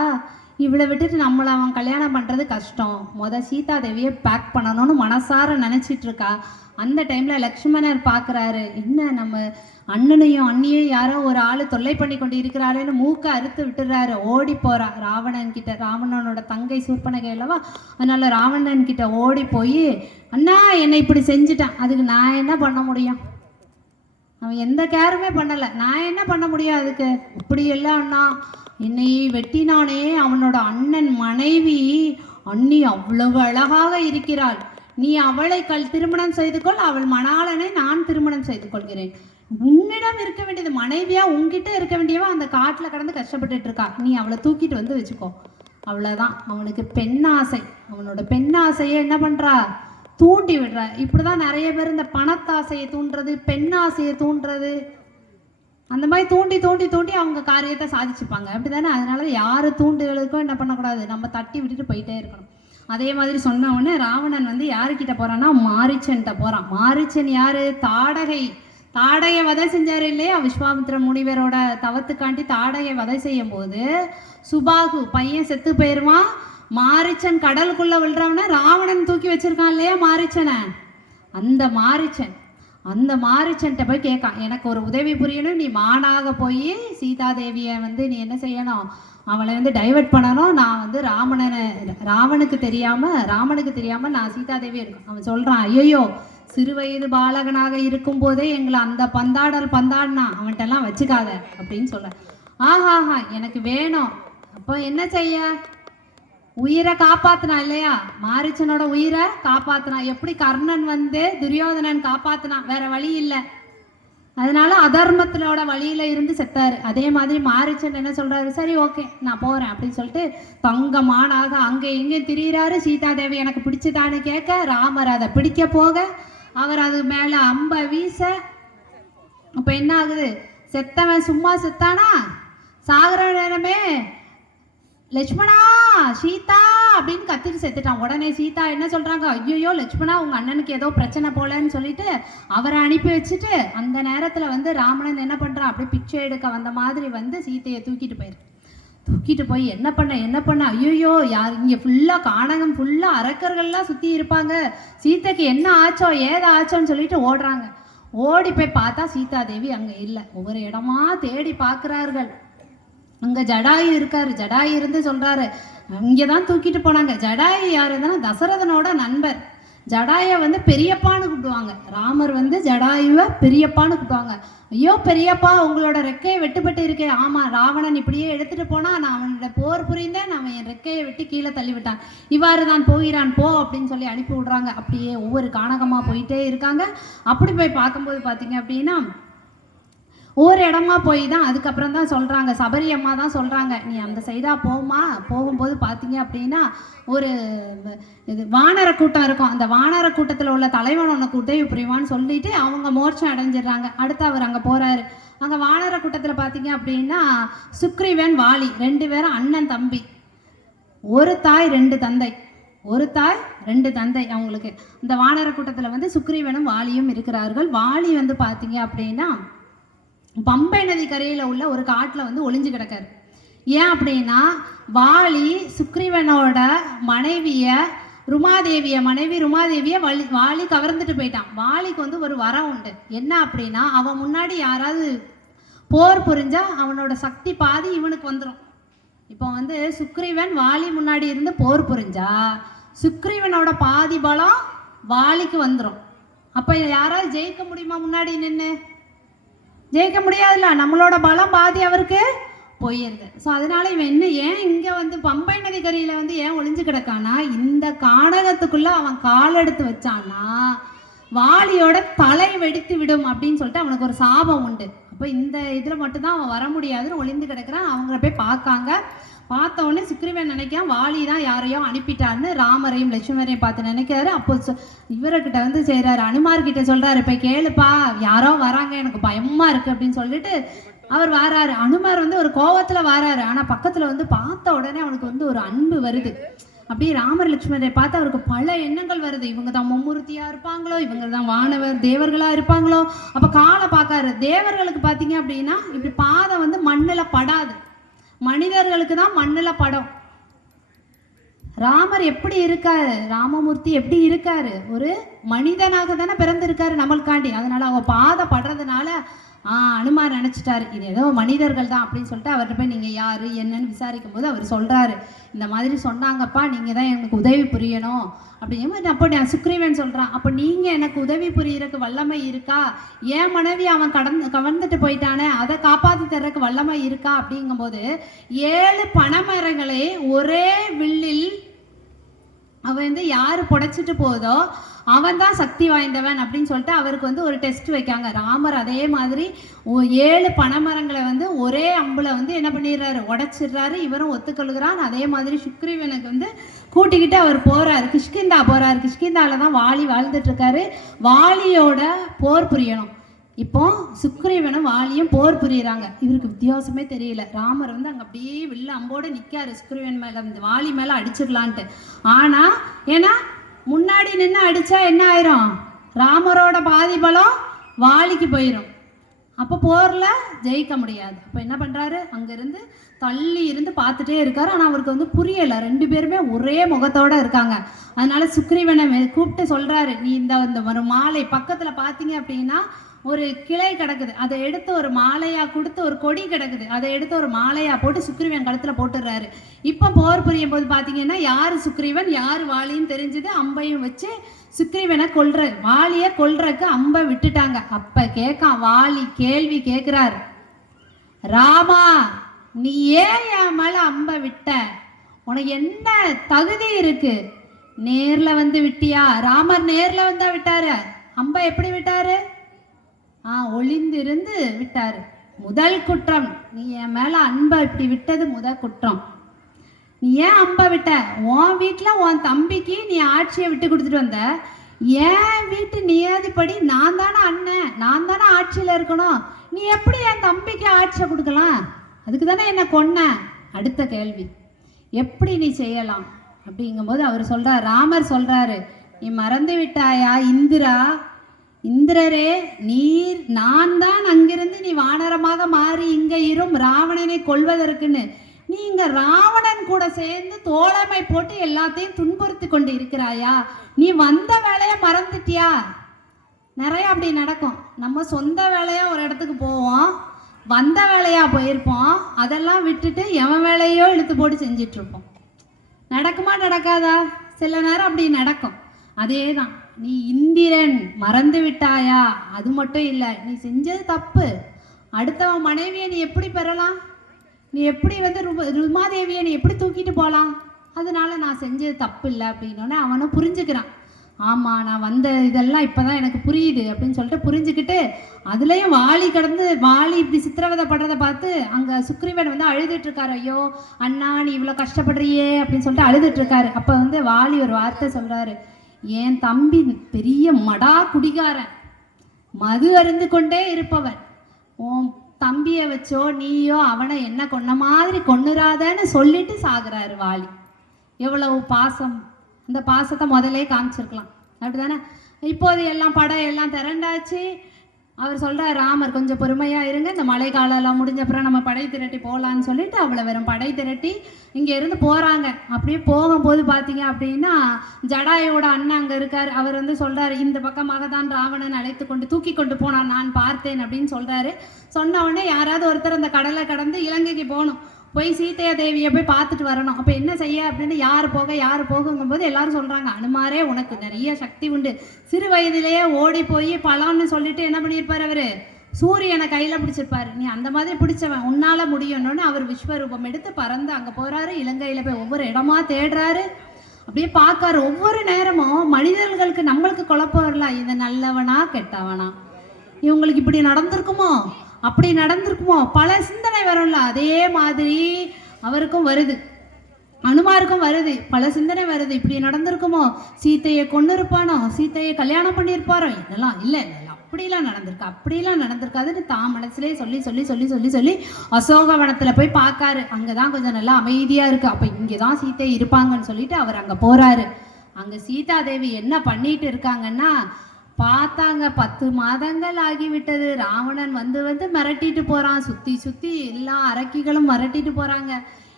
இவளை விட்டுட்டு நம்மளை அவன் கல்யாணம் பண்ணுறது கஷ்டம், சீதாதேவியை பேக் பண்ணணும்னு மனசார நினச்சிட்டு இருக்கா. அந்த டைமில் லக்ஷ்மணர் பார்க்குறாரு, என்ன நம்ம அண்ணனையும் அண்ணியும் யாரோ ஒரு ஆள் தொல்லை பண்ணி கொண்டு இருக்கிறாருன்னு மூக்கை அறுத்து விட்டுறாரு. ஓடி போகிறா ராவணன் கிட்ட. ராவணனோட தங்கை சூர்பனகை அல்லவா, அதனால ராவணன் கிட்ட ஓடி போய், அண்ணா என்னை இப்படி செஞ்சுட்டான், அதுக்கு நான் என்ன பண்ண முடியும் அவன் எந்த கேருமே பண்ணலை. நான் என்ன பண்ண முடியும் அதுக்கு? இப்படி எல்லாம் அண்ணா என்னை வெட்டினானே அவனோட அண்ணன் மனைவி, அண்ணி அவ்வளவு அழகாக இருக்கிறாள், நீ அவளை திருமணம் செய்து கொள், அவள் மணாளனை நான் திருமணம் செய்து கொள்கிறேன். உன்னிடம் இருக்க வேண்டியது மனைவியா உன்கிட்ட இருக்க வேண்டியவா அந்த காட்டில் கடந்து கஷ்டப்பட்டுட்டு இருக்கா, நீ அவளை தூக்கிட்டு வந்து வச்சுக்கோ. அவ்வளோதான். அவனுக்கு பெண்ணாசை, அவனோட பெண்ணாசையை என்ன பண்ணுறா, தூண்டி விடுற. இப்படிதான் நிறைய பேர் இந்த பணத்தாசையை தூண்டுறது, பெண்ணாசையை தூண்டுறது, அந்த மாதிரி தூண்டி தூண்டி தூண்டி அவங்க காரியத்தை சாதிச்சுப்பாங்க. அப்படிதானே? அதனால யாரு தூண்டுகளுக்கும் என்ன பண்ணக்கூடாது, நம்ம தட்டி விட்டுட்டு போயிட்டே இருக்கணும். அதே மாதிரி சொன்ன உடனே ராவணன் வந்து யாருக்கிட்ட போறான்னா மாரீச்சன்கிட்ட போறான். மாரீச்சன் யாரு? தாடகை. தாடகை வதை செஞ்சாரு இல்லையா? விஸ்வாமித்திர முனிவரோட தவத்துக்காண்டி தாடகை வதை செய்யும் போது சுபாகு பையன் செத்து போயிருவான். மாரீச்சன் கடலுக்குள்ள விழுறவன ராவணன் தூக்கி வச்சிருக்கான் இல்லையா மாரீச்சனை. அந்த மாரீச்சன்ட்ட போய் கேட்கான், எனக்கு ஒரு உதவி புரியணும், நீ மானாக போய் சீதாதேவியை வந்து நீ என்ன செய்யணும், அவளை வந்து டைவர்ட் பண்ணணும். நான் வந்து ராவனுக்கு தெரியாம நான் சீதாதேவி இருக்கும். அவன் சொல்றான், ஐயோ சிறு வயது பாலகனாக இருக்கும் போதே எங்களை அந்த பந்தாடினா அவன்கிட்டலாம் வச்சுக்காத அப்படின்னு சொல்ல. ஆஹாஹா எனக்கு வேணும். அப்போ என்ன செய்ய, உயிரை காப்பாத்தினா இல்லையா, மாரீச்சனோட உயிரை காப்பாத்தினா. எப்படி கர்ணன் வந்து துரியோதனன் காப்பாத்தினான், வேற வழி இல்லை, அதனால அதர்மத்தினோட வழியில இருந்து செத்தாரு. அதே மாதிரி மாரீச்சன் என்ன சொல்றாரு, சரி ஓகே நான் போறேன் அப்படின்னு சொல்லிட்டு தங்கமானாக அங்கே இங்கே திரியிறாரு. சீதாதேவி எனக்கு பிடிச்சதான்னு கேட்க, ராமர் அதை பிடிக்க போக அவர் அது மேல அம்ப வீச, அப்ப என்ன ஆகுது, செத்தவன் சும்மா செத்தானா, சாகர நேரமே லட்சுமணா சீதா அப்படின்னு கத்திட்டு செத்துட்டான். உடனே சீதா என்ன சொல்றாங்க, ஐயோ லட்சுமணா உங்க அண்ணனுக்கு ஏதோ பிரச்சனை போலன்னு சொல்லிட்டு அவரை அனுப்பி வச்சுட்டு அந்த நேரத்துல வந்து ராவணன் என்ன பண்றான், அப்படியே பிச்சை எடுக்க வந்த மாதிரி வந்து சீதையை தூக்கிட்டு போய் என்ன பண்ண ஐயோ யார் இங்க ஃபுல்லா கானகம் ஃபுல்லா அரக்கர்கள்லாம் சுத்தி இருப்பாங்க, சீதைக்கு என்ன ஆச்சோ ஏதோ ஆச்சோன்னு சொல்லிட்டு ஓடுறாங்க. ஓடி போய் பார்த்தா சீதாதேவி அங்க இல்லை. ஒவ்வொரு இடமா தேடி பார்க்கிறார்கள். அங்க ஜடாயு இருக்காரு. ஜடாயு இருந்து சொல்றாரு, இங்கதான் தூக்கிட்டு போனாங்க. ஜடாயு யாருன்னா தசரதனோட நண்பர். ஜடாய வந்து பெரியப்பான்னு கூப்பிடுவாங்க. ராமர் வந்து ஜடாயுவை பெரியப்பான்னு கூப்பிடுவாங்க. ஐயோ பெரியப்பா உங்களோட ரெக்கையை வெட்டுப்பட்டு இருக்கே. ஆமா ராவணன் இப்படியே எடுத்துட்டு போனா, நான் அவனோட போர் புரிந்தேன், அவன் என் ரெக்கையை வெட்டி கீழே தள்ளி விட்டான், இவ்வாறு தான் போகிறான் போ அப்படின்னு சொல்லி அனுப்பி விடுறாங்க. அப்படியே ஒவ்வொரு கானகமா போயிட்டே இருக்காங்க. அப்படி போய் பார்க்கும்போது பாத்தீங்க அப்படின்னா ஒவ்வொரு இடமா போய் தான் அதுக்கப்புறம் தான் சொல்கிறாங்க, சபரி அம்மா தான் சொல்கிறாங்க, நீ அந்த சைடாக போமா. போகும்போது பார்த்தீங்க அப்படின்னா ஒரு இது வானர கூட்டம் இருக்கும். அந்த வானர கூட்டத்தில் உள்ள தலைவன் உனக்கு உதவி புரிவான்னு சொல்லிட்டு அவங்க மோட்சம் அடைஞ்சிடுறாங்க. அடுத்து அவர் அங்கே போகிறாரு. அங்கே வானர கூட்டத்தில் பார்த்தீங்க அப்படின்னா சுக்ரீவன் வாலி 2 பேரும் அண்ணன் தம்பி, ஒரு தாய் 2 தந்தை, அவங்களுக்கு. இந்த வானர கூட்டத்தில் வந்து சுக்ரீவனும் வாலியும் இருக்கிறார்கள். வாலி வந்து பார்த்தீங்க அப்படின்னா பம்பை நதி கரையில் உள்ள ஒரு காட்டில் வந்து ஒளிஞ்சு கிடக்காரு. ஏன் அப்படின்னா வாலி சுக்ரீவனோட மனைவியை ருமாதேவியை வாலி கவர்ந்துட்டு போயிட்டான். வாலிக்கு வந்து ஒரு வரம் உண்டு. என்ன அப்படின்னா அவன் முன்னாடி யாராவது போர் புரிஞ்சா அவனோட சக்தி பாதி இவனுக்கு வந்துடும். இப்போ வந்து சுக்ரீவன் வாலி முன்னாடி இருந்து போர் புரிஞ்சா சுக்ரீவனோட பாதி பலம் வாலிக்கு வந்துடும். அப்போ யாராவது ஜெயிக்க முடியுமா? முன்னாடி நின்று ஜெயிக்க முடியாதுல்ல, நம்மளோட பலம் பாதி அவருக்கு போயிருது. ஸோ அதனால இவன் ஏன் இங்கே வந்து பம்பை நதி கரையில் வந்து ஏன் ஒளிஞ்சு கிடக்கானா, இந்த கானகத்துக்குள்ள அவன் கால் எடுத்து வச்சான்னா வாலியோட தலை வெடித்து விடும் அப்படின்னு சொல்லிட்டு அவனுக்கு ஒரு சாபம் உண்டு. அப்போ இந்த இதில் மட்டும்தான் அவன் வர முடியாதுன்னு ஒளிந்து கிடக்கிறான். அவங்கள போய் பார்க்காங்க. பார்த்த உடனே சுக்ரீவன் நினைக்கான் வாலி தான் யாரையோ அனுப்பிட்டாருன்னு ராமரையும் லட்சுமணரையும் பார்த்து நினைக்கிறாரு. அப்போ இவர்கிட்ட வந்து செய்கிறாரு, அனுமார்கிட்ட சொல்கிறாரு, இப்போ கேளுப்பா யாரோ வராங்க எனக்கு பயமாக இருக்குது அப்படின்னு சொல்லிட்டு அவர் வாராரு. அனுமார் வந்து ஒரு கோவத்தில் வாராரு. ஆனால் பக்கத்தில் வந்து பார்த்த உடனே அவனுக்கு வந்து ஒரு அன்பு வருது. அப்படியே ராமர் லட்சுமணரை பார்த்து அவருக்கு பல எண்ணங்கள் வருது. இவங்க தான் மும்மூர்த்தியாக இருப்பாங்களோ, இவங்க தான் வானவர் தேவர்களாக இருப்பாங்களோ. அப்போ காலை பார்க்காரு. தேவர்களுக்கு பார்த்தீங்க அப்படின்னா இப்படி பாதம் வந்து மண்ணில் படாது, மனிதர்களுக்கு தான் மண்ணில் படம். ராமர் எப்படி இருக்காரு, ராமமூர்த்தி எப்படி இருக்காரு, ஒரு மனிதனாக தானே பிறந்திருக்காரு நம்மளுக்காண்டி. அதனால அவங்க பாதை படுறதுனால அனுமார் நினச்சிட்டாரு இது ஏதோ மனிதர்கள் தான் அப்படின்னு சொல்லிட்டு அவர்கிட்ட போய் நீங்கள் யார் என்னன்னு விசாரிக்கும் போது அவர் சொல்கிறாரு, இந்த மாதிரி சொன்னாங்கப்பா, நீங்கள் தான் எனக்கு உதவி புரியணும் அப்படிங்கும்போது அப்போ நான் சுக்ரீவன் சொல்கிறான், அப்போ நீங்கள் எனக்கு உதவி புரியறதுக்கு வல்லமை இருக்கா? ஏன் மனைவி அவன் கவர்ந்துட்டு போயிட்டானே, அதை காப்பாற்றி தர்றதுக்கு வல்லமை இருக்கா? அப்படிங்கும்போது 7 பனைமரங்களை ஒரே வில்லில் அவன் வந்து யார் புடைச்சிட்டு போதோ அவன் தான் சக்தி வாய்ந்தவன் அப்படின்னு சொல்லிட்டு அவருக்கு வந்து ஒரு டெஸ்ட் வைக்காங்க. ராமர் அதே மாதிரி 7 பனைமரங்களை வந்து ஒரே அம்புல வந்து என்ன பண்ணிடுறாரு, உடைச்சிடுறாரு. இவரும் ஒத்துக்கொள்கிறான். அதே மாதிரி சுக்ரீவனுக்கு வந்து கூட்டிக்கிட்டு அவர் போறாரு, கிஷ்கிந்தா போறாரு. கிஷ்கிந்தால தான் வாலி வாழ்ந்துட்டு இருக்காரு. வாலியோட போர் புரியணும். இப்போ சுக்ரீவனும் வாலியும் போர் புரியுறாங்க. இவருக்கு வித்தியாசமே தெரியல. ராமர் வந்து அங்கே அப்படியே வில்ல அம்போடு நிற்காரு, சுக்ரீவன் மேலே இந்த வாலி மேலே அடிச்சிடலான்ட்டு. ஆனால் ஏன்னா முன்னாடி நின்று அடித்தா என்ன ஆயிரும், ராமரோட பாதி பலம் வாலிக்கு போயிடும். அப்போ போரில் ஜெயிக்க முடியாது. அப்போ என்ன பண்ணுறாரு, அங்கேருந்து தள்ளி இருந்து பார்த்துட்டே இருக்காரு. ஆனால் அவருக்கு வந்து புரியலை, 2 பேருமே ஒரே முகத்தோடு இருக்காங்க. அதனால சுக்ரீவனை கூப்பிட்டு சொல்கிறாரு, நீ இந்த ஒரு மாலை பக்கத்தில் பார்த்தீங்க அப்படின்னா ஒரு கிளை கிடக்குது, அதை எடுத்து ஒரு மாலையாக கொடுத்து, ஒரு கொடி கிடக்குது, அதை எடுத்து ஒரு மாலையாக போட்டு சுக்ரீவன் கழுத்தில் போட்டுடுறாரு. இப்போ போர் புரியும் போது பார்த்தீங்கன்னா யார் சுக்ரீவன் யார் வாலின்னு தெரிஞ்சது. அம்பையும் வச்சு சுக்ரீவனை வாலியை கொல்றதுக்கு அம்பை விட்டுட்டாங்க. அப்போ வாலி கேள்வி கேட்குறாரு, ராமா நீ ஏன் என் மேலே அம்பை விட்ட? உனக்கு என்ன தகுதி இருக்கு? நேரில் வந்து விட்டியா? ராமர் நேரில் வந்தா விட்டாரு. அம்பை எப்படி விட்டாரு? ஒளிந்திருந்து விட்டாரு. முதல் குற்றம், நீ என் மேலே அன்பை இப்படி விட்டது முதல் குற்றம். நீ ஏன் அம்பை விட்ட? உன் வீட்டில் உன் தம்பிக்கு நீ ஆட்சியை விட்டு கொடுத்துட்டு வந்த. என் வீட்டு நியதிப்படி நான் தானே அண்ணன், நான் தானே ஆட்சியில் இருக்கணும். நீ எப்படி என் தம்பிக்கு ஆட்சியை கொடுக்கலாம்? அதுக்கு தானே என்ன கொன்ன. அடுத்த கேள்வி, எப்படி நீ செய்யலாம் அப்படிங்கும்போது அவர் சொல்கிறார், ராமர் சொல்கிறாரு, நீ மறந்து விட்டாயா இந்திரரே, நீர் நான் தான் அங்கிருந்து நீ வானரமாக மாறி இங்கே இரும் ராவணனை கொல்வதற்குன்னு. நீ இங்கே ராவணன் கூட சேர்ந்து தோழமை போட்டு எல்லாத்தையும் துன்புறுத்தி கொண்டு இருக்கிறாயா? நீ வந்த வேலையை மறந்துட்டியா? நிறைய அப்படி நடக்கும். நம்ம சொந்த வேலையாக ஒரு இடத்துக்கு போவோம், வந்த வேலையாக போயிருப்போம், அதெல்லாம் விட்டுட்டு எவன் வேலையோ இழுத்து போட்டு செஞ்சிட்ருப்போம். நடக்குமா நடக்காதா? சில நேரம் அப்படி நடக்கும். அதே தான், நீ இந்திரன் மறந்து விட்டாயா? அது மட்டும் இல்லை, நீ செஞ்சது தப்பு. அடுத்தவன் மனைவியை நீ எப்படி பெறலாம்? நீ எப்படி வந்து ருமாதேவியை நீ எப்படி தூக்கிட்டு போகலாம்? அதனால நான் செஞ்சது தப்பு இல்லை அப்படின்னோடனே அவனும் புரிஞ்சுக்கிறான். ஆமாம், நான் வந்த இதெல்லாம் இப்போ தான் எனக்கு புரியுது அப்படின்னு சொல்லிட்டு புரிஞ்சுக்கிட்டு, அதுலேயும் வாலி இப்படி சித்திரவதைப்படுறதை பார்த்து அங்கே சுக்ரீவன் வந்து அழுதுட்டுருக்காரு. ஐயோ அண்ணா நீ இவ்வளோ கஷ்டப்படுறியே அப்படின்னு சொல்லிட்டு அழுதுட்டுருக்காரு. அப்போ வந்து வாலி ஒரு வார்த்தை சொல்கிறாரு, என் தம்பி பெரிய மடா குடிகாரன், மது அருந்து கொண்டே இருப்பவன். உன் தம்பியை வச்சோ நீயோ அவனை என்ன கொன்ன மாதிரி கொன்னுறாதன்னு சொல்லிட்டு சாகுறாரு வாலி. எவ்வளவு பாசம்! அந்த பாசத்தை முதலே காமிச்சிருக்கலாம், அப்படிதானே? இப்போது எல்லாம் படம் எல்லாம் திரண்டாச்சு. அவர் சொல்கிறார், ராமர் கொஞ்சம் பொறுமையாக இருங்க, இந்த மழை காலம்லாம் முடிஞ்சப்புறம் நம்ம படை திரட்டி போகலான்னு சொல்லிட்டு அவ்வளோ வெறும் படை திரட்டி இங்கேருந்து போகிறாங்க. அப்படியே போகும்போது பார்த்தீங்க அப்படின்னா ஜடாயோட அண்ணன் அங்கே இருக்கார். அவர் வந்து சொல்கிறார், இந்த பக்கமாக தான் ராவணன் அழைத்து கொண்டு தூக்கி கொண்டு போனான், நான் பார்த்தேன் அப்படின்னு சொல்கிறாரு. சொன்ன உடனே யாராவது ஒருத்தர் அந்த கடலை கடந்து இலங்கைக்கு போகணும், போய் சீதையா தேவியை போய் பார்த்துட்டு வரணும். அப்போ என்ன செய்ய அப்படின்னு யார் போகுங்கும் போது எல்லாரும் சொல்கிறாங்க, அனுமாரே உனக்கு நிறைய சக்தி உண்டு, சிறு வயதிலேயே ஓடி போய் பலான்னு சொல்லிட்டு என்ன பண்ணியிருப்பார், அவர் சூரியனை கையில் பிடிச்சிருப்பாரு, நீ அந்த மாதிரி பிடிச்சவன், உன்னால் முடியும்னு அவர் விஸ்வரூபம் எடுத்து பறந்து அங்கே போகிறாரு. இலங்கையில் போய் ஒவ்வொரு இடமா தேடுறாரு. அப்படியே பார்க்காரு. ஒவ்வொரு நேரமும் மனிதர்களுக்கு நம்மளுக்கு குழப்பம் வரல, இது நல்லவனா கெட்டவனா, இவங்களுக்கு இப்படி நடந்திருக்குமோ அப்படி நடந்திருக்குமோ, பல சிந்தனை வரும்ல. அதே மாதிரி அவருக்கும் வருது, அனுமாருக்கும் வருது, பல சிந்தனை வருது. இப்படி நடந்திருக்குமோ, சீத்தையை கொண்டு இருப்பானோ, சீத்தையை கல்யாணம் பண்ணியிருப்பாரோ, என்னெல்லாம் இல்லை அப்படிலாம் நடந்திருக்காதுன்னு தான் மனசுலேயே சொல்லி சொல்லி சொல்லி சொல்லி சொல்லி அசோகவனத்தில் போய் பார்க்காரு. அங்கே தான் கொஞ்சம் நல்லா அமைதியாக இருக்குது. அப்போ இங்கே தான் சீத்தை இருப்பாங்கன்னு சொல்லிட்டு அவர் அங்கே போகிறாரு. அங்கே சீதாதேவி என்ன பண்ணிட்டு இருக்காங்கன்னா, பார்த்தாங்க 10 மாதங்கள் ஆகிவிட்டது. ராவணன் வந்து மிரட்டிட்டு போகிறான், சுற்றி சுற்றி எல்லா அரக்கிகளும் மிரட்டிட்டு போகிறாங்க.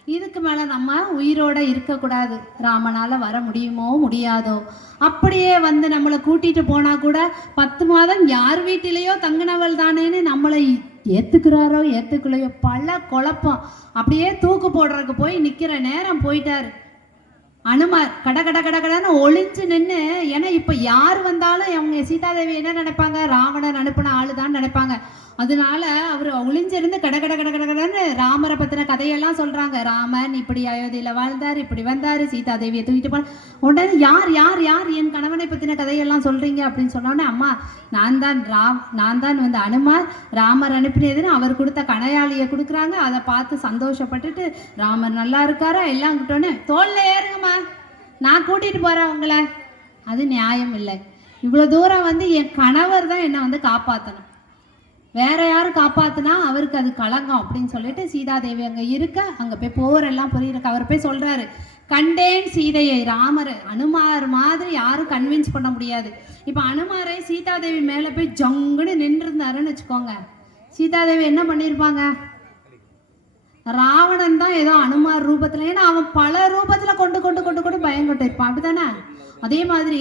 இதுக்கு மேலே நம்ம உயிரோட இருக்கக்கூடாது, ராமனால் வர முடியுமோ முடியாதோ. அப்படியே வந்து நம்மளை கூட்டிகிட்டு போனால் கூட 10 மாதம் யார் வீட்டிலேயோ தங்கினவள் தானேன்னு நம்மளை ஏற்றுக்கிறாரோ ஏற்றுக்கலையோ பல குழப்பம். அப்படியே தூக்கு போடுறதுக்கு போய் நிற்கிற நேரம் போயிட்டாரு அனுமார். கட கட கட கடன்னு ஒளிஞ்சு நின்று, ஏன்னா இப்போ யார் வந்தாலும் அவங்க சீதாதேவி என்ன நினைப்பாங்க, ராவணன் அனுப்பின ஆளு தான் நினைப்பாங்க. அதனால அவர் ஒளிஞ்சிருந்து கட கட கட கட கடன்னு ராமரை பற்றின கதையெல்லாம் சொல்கிறாங்க. ராமன் இப்படி அயோத்தியில் வாழ்ந்தார், இப்படி வந்தார், சீதாதேவியை தூக்கிட்டு போன. உடனே யார் யார் யார் என் கணவனை பற்றின கதையெல்லாம் சொல்கிறீங்க அப்படின்னு சொன்னோடனே, அம்மா நான் தான் வந்து அனுமார், ராமர் அனுப்பினதுன்னு அவர் கொடுத்த கணையாளியை கொடுக்குறாங்க. அதை பார்த்து சந்தோஷப்பட்டுட்டு ராமர் நல்லா இருக்காரா எல்லாம் கிட்டோன்னு தோல்ல ஏறுங்கம்மா, நான் கூட்டிகிட்டு போகிறேன் உங்களை. அது நியாயம் இல்லை. இவ்வளோ தூரம் வந்து என் கணவர் தான் என்னை வந்து காப்பாற்றணும், வேற யாரும் காப்பாத்துனா அவருக்கு அது களங்கம் அப்படின்னு சொல்லிட்டு சீதாதேவி அங்கே இருக்க, அங்கே போய் போரெல்லாம் புரியிருக்கு. அவர் போய் சொல்கிறாரு, கண்டேன் சீதையை. ராமர் அனுமார் மாதிரி யாரும் கன்வின்ஸ் பண்ண முடியாது. இப்போ அனுமாரை சீதாதேவி மேலே போய் ஜங்குன்னு நின்றுருந்தாருன்னு வச்சுக்கோங்க, சீதாதேவி என்ன பண்ணியிருப்பாங்க? ராவணன் தான் ஏதோ அனுமார் ரூபத்தில், ஏன்னா அவன் பல ரூபத்தில் கொண்டு கொண்டு கொண்டு கொண்டு பயங்கொண்டு இருப்பான், அப்படித்தானே? அதே மாதிரி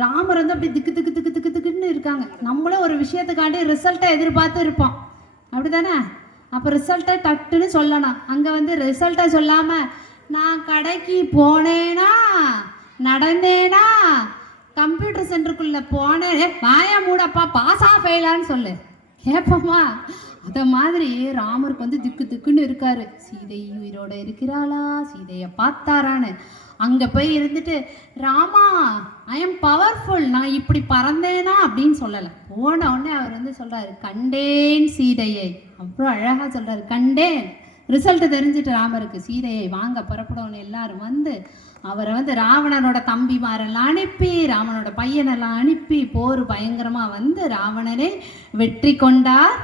ராமர் வந்து அப்படி திக்கு திக்கு திக்கு திக்கு திக்குன்னு இருக்காங்க. நம்மளும் ஒரு விஷயத்துக்காண்டி ரிசல்ட்டை எதிர்பார்த்து இருப்போம், அப்படித்தானே? அப்போ ரிசல்ட்டை டக்குன்னு சொல்லணும். அங்கே வந்து ரிசல்ட்டை சொல்லாமல் நான் கடைக்கு போனேனா நடந்தேனா கம்ப்யூட்டர் சென்டருக்குள்ளே போனேன், வாயா மூடப்பா பாஸா ஃபெயிலான்னு சொல்லு கேட்போமா? அதை மாதிரி ராமருக்கு வந்து திக்கு திக்குன்னு இருக்காரு. சீதை உயிரோட இருக்கிறாளா, சீதையை பார்த்தாரான்னு அங்கே போய் இருந்துட்டு, ராமா ஐ எம் பவர்ஃபுல், நான் இப்படி பறந்தேனா அப்படின்னு சொல்லலை. போன உடனே அவர் வந்து சொல்கிறாரு, கண்டேன் சீதையை. அப்புறம் அழகாக சொல்கிறாரு, கண்டேன். ரிசல்ட்டு தெரிஞ்சுட்டு ராமருக்கு, சீதையை வாங்க புறப்படணும். எல்லாரும் வந்து அவரை வந்து ராவணனோட தம்பிமாரெல்லாம் அனுப்பி, ராவணனோட பையனெல்லாம் அனுப்பி போர் பயங்கரமாக வந்து ராவணனை வெற்றி கொண்டார்.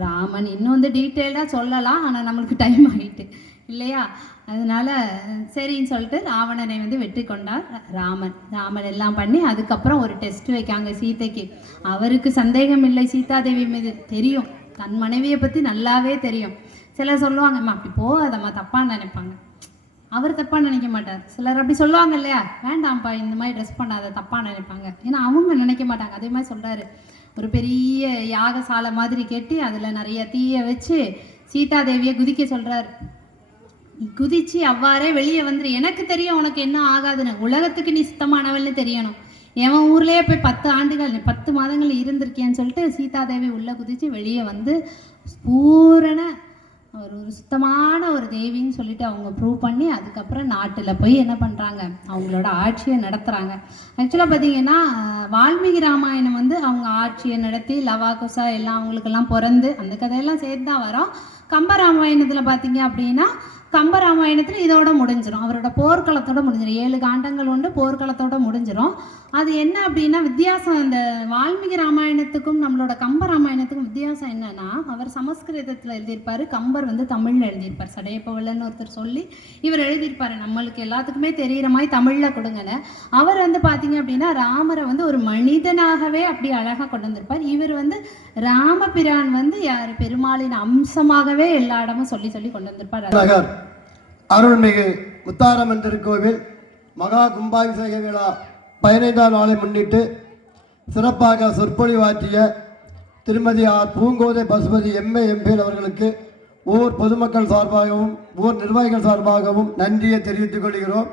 ராமன் இன்னும் வந்து டீட்டெயில்டாக சொல்லலாம், ஆனால் நம்மளுக்கு டைம் ஆகிட்டு இல்லையா? அதனால சரின்னு சொல்லிட்டு ராவணனை வந்து வெற்றி கொண்டார் ராமன் எல்லாம் பண்ணி, அதுக்கப்புறம் ஒரு டெஸ்ட் வைக்காங்க சீதைக்கு. அவருக்கு சந்தேகம் இல்லை சீதாதேவி மீது, தெரியும் தன் மனைவியை பற்றி நல்லாவே தெரியும். சிலர் சொல்லுவாங்கம்மா அப்படி போகாதம்மா தப்பான்னு நினைப்பாங்க, அவர் தப்பாக நினைக்க மாட்டார். சிலர் அப்படி சொல்லுவாங்க இல்லையா, வேண்டாம்ப்பா இந்த மாதிரி ட்ரெஸ் பண்ணாத தப்பாக நினைப்பாங்க, ஏன்னா அவங்க நினைக்க மாட்டாங்க. அதே மாதிரி சொல்கிறாரு, ஒரு பெரிய யாகசாலை மாதிரி கட்டி அதில் நிறைய தீயை வச்சு சீதாதேவியை குதிக்க சொல்கிறார். குதிச்சு அவ்வாறே வெளியே வந்துரு, எனக்கு தெரியும் உனக்கு என்ன ஆகாதுன்னு, உலகத்துக்கு நீ சுத்தமானவள்னு தெரியணும். எவன் ஊர்லேயே போய் 10 ஆண்டுகள் 10 மாதங்கள் இருந்திருக்கேன்னு சொல்லிட்டு சீதாதேவி உள்ளே குதித்து வெளியே வந்து பூரண ஒரு சுத்தமான ஒரு தேவின்னு சொல்லிட்டு அவங்க ப்ரூவ் பண்ணி, அதுக்கப்புறம் நாட்டில் போய் என்ன பண்ணுறாங்க, அவங்களோட ஆட்சியை நடத்துகிறாங்க. ஆக்சுவலாக பார்த்தீங்கன்னா வால்மீகி ராமாயணம் வந்து அவங்க ஆட்சியை நடத்தி லவாகுசா எல்லாம் அவங்களுக்கெல்லாம் பிறந்து அந்த கதையெல்லாம் சேர்த்து தான் வரும். கம்பராமாயணத்தில் பார்த்தீங்க அப்படின்னா கம்பராமாயணத்தில் இதோட முடிஞ்சிடும், அவரோட போர்க்களத்தோட முடிஞ்சிடும். 7 காண்டங்கள் உண்டு, போர்க்களத்தோட முடிஞ்சிடும். அது என்ன அப்படின்னா வித்தியாசம், அந்த வால்மீகி ராமாயணத்துக்கும் நம்மளோட கம்பராமாயணத்துக்கும் வித்தியாசம் என்னன்னா, அவர் சமஸ்கிருதத்தில் எழுதியிருப்பார், கம்பர் வந்து தமிழில் எழுதியிருப்பார். சடையப்பவல்லன்னு ஒருத்தர் சொல்லி இவர் எழுதியிருப்பார், நம்மளுக்கு எல்லாத்துக்குமே தெரிகிற மாதிரி தமிழில் கொடுங்கன்னு. அவர் வந்து பார்த்தீங்க அப்படின்னா ராமரை வந்து ஒரு மனிதனாகவே அப்படி அழகாக கொண்டு வந்திருப்பார். இவர் வந்து ராமபிரான் வந்து யார், பெருமாளின் அம்சமாகவே எல்லா இடமும் சொல்லி சொல்லி கொண்டு வந்திருப்பார். அருள்மிகு முத்தாரம்மன் திருக்கோவில் மகா கும்பாபிஷேக விழா 15ஆம் நாளை முன்னிட்டு சிறப்பாக சொற்பொழிவாற்றிய திருமதி R Poongothai Pasupathi MA MBL அவர்களுக்கு ஊர் பொதுமக்கள் சார்பாகவும் ஊர் நிர்வாகிகள் சார்பாகவும் நன்றியை தெரிவித்துக் கொள்கிறோம்.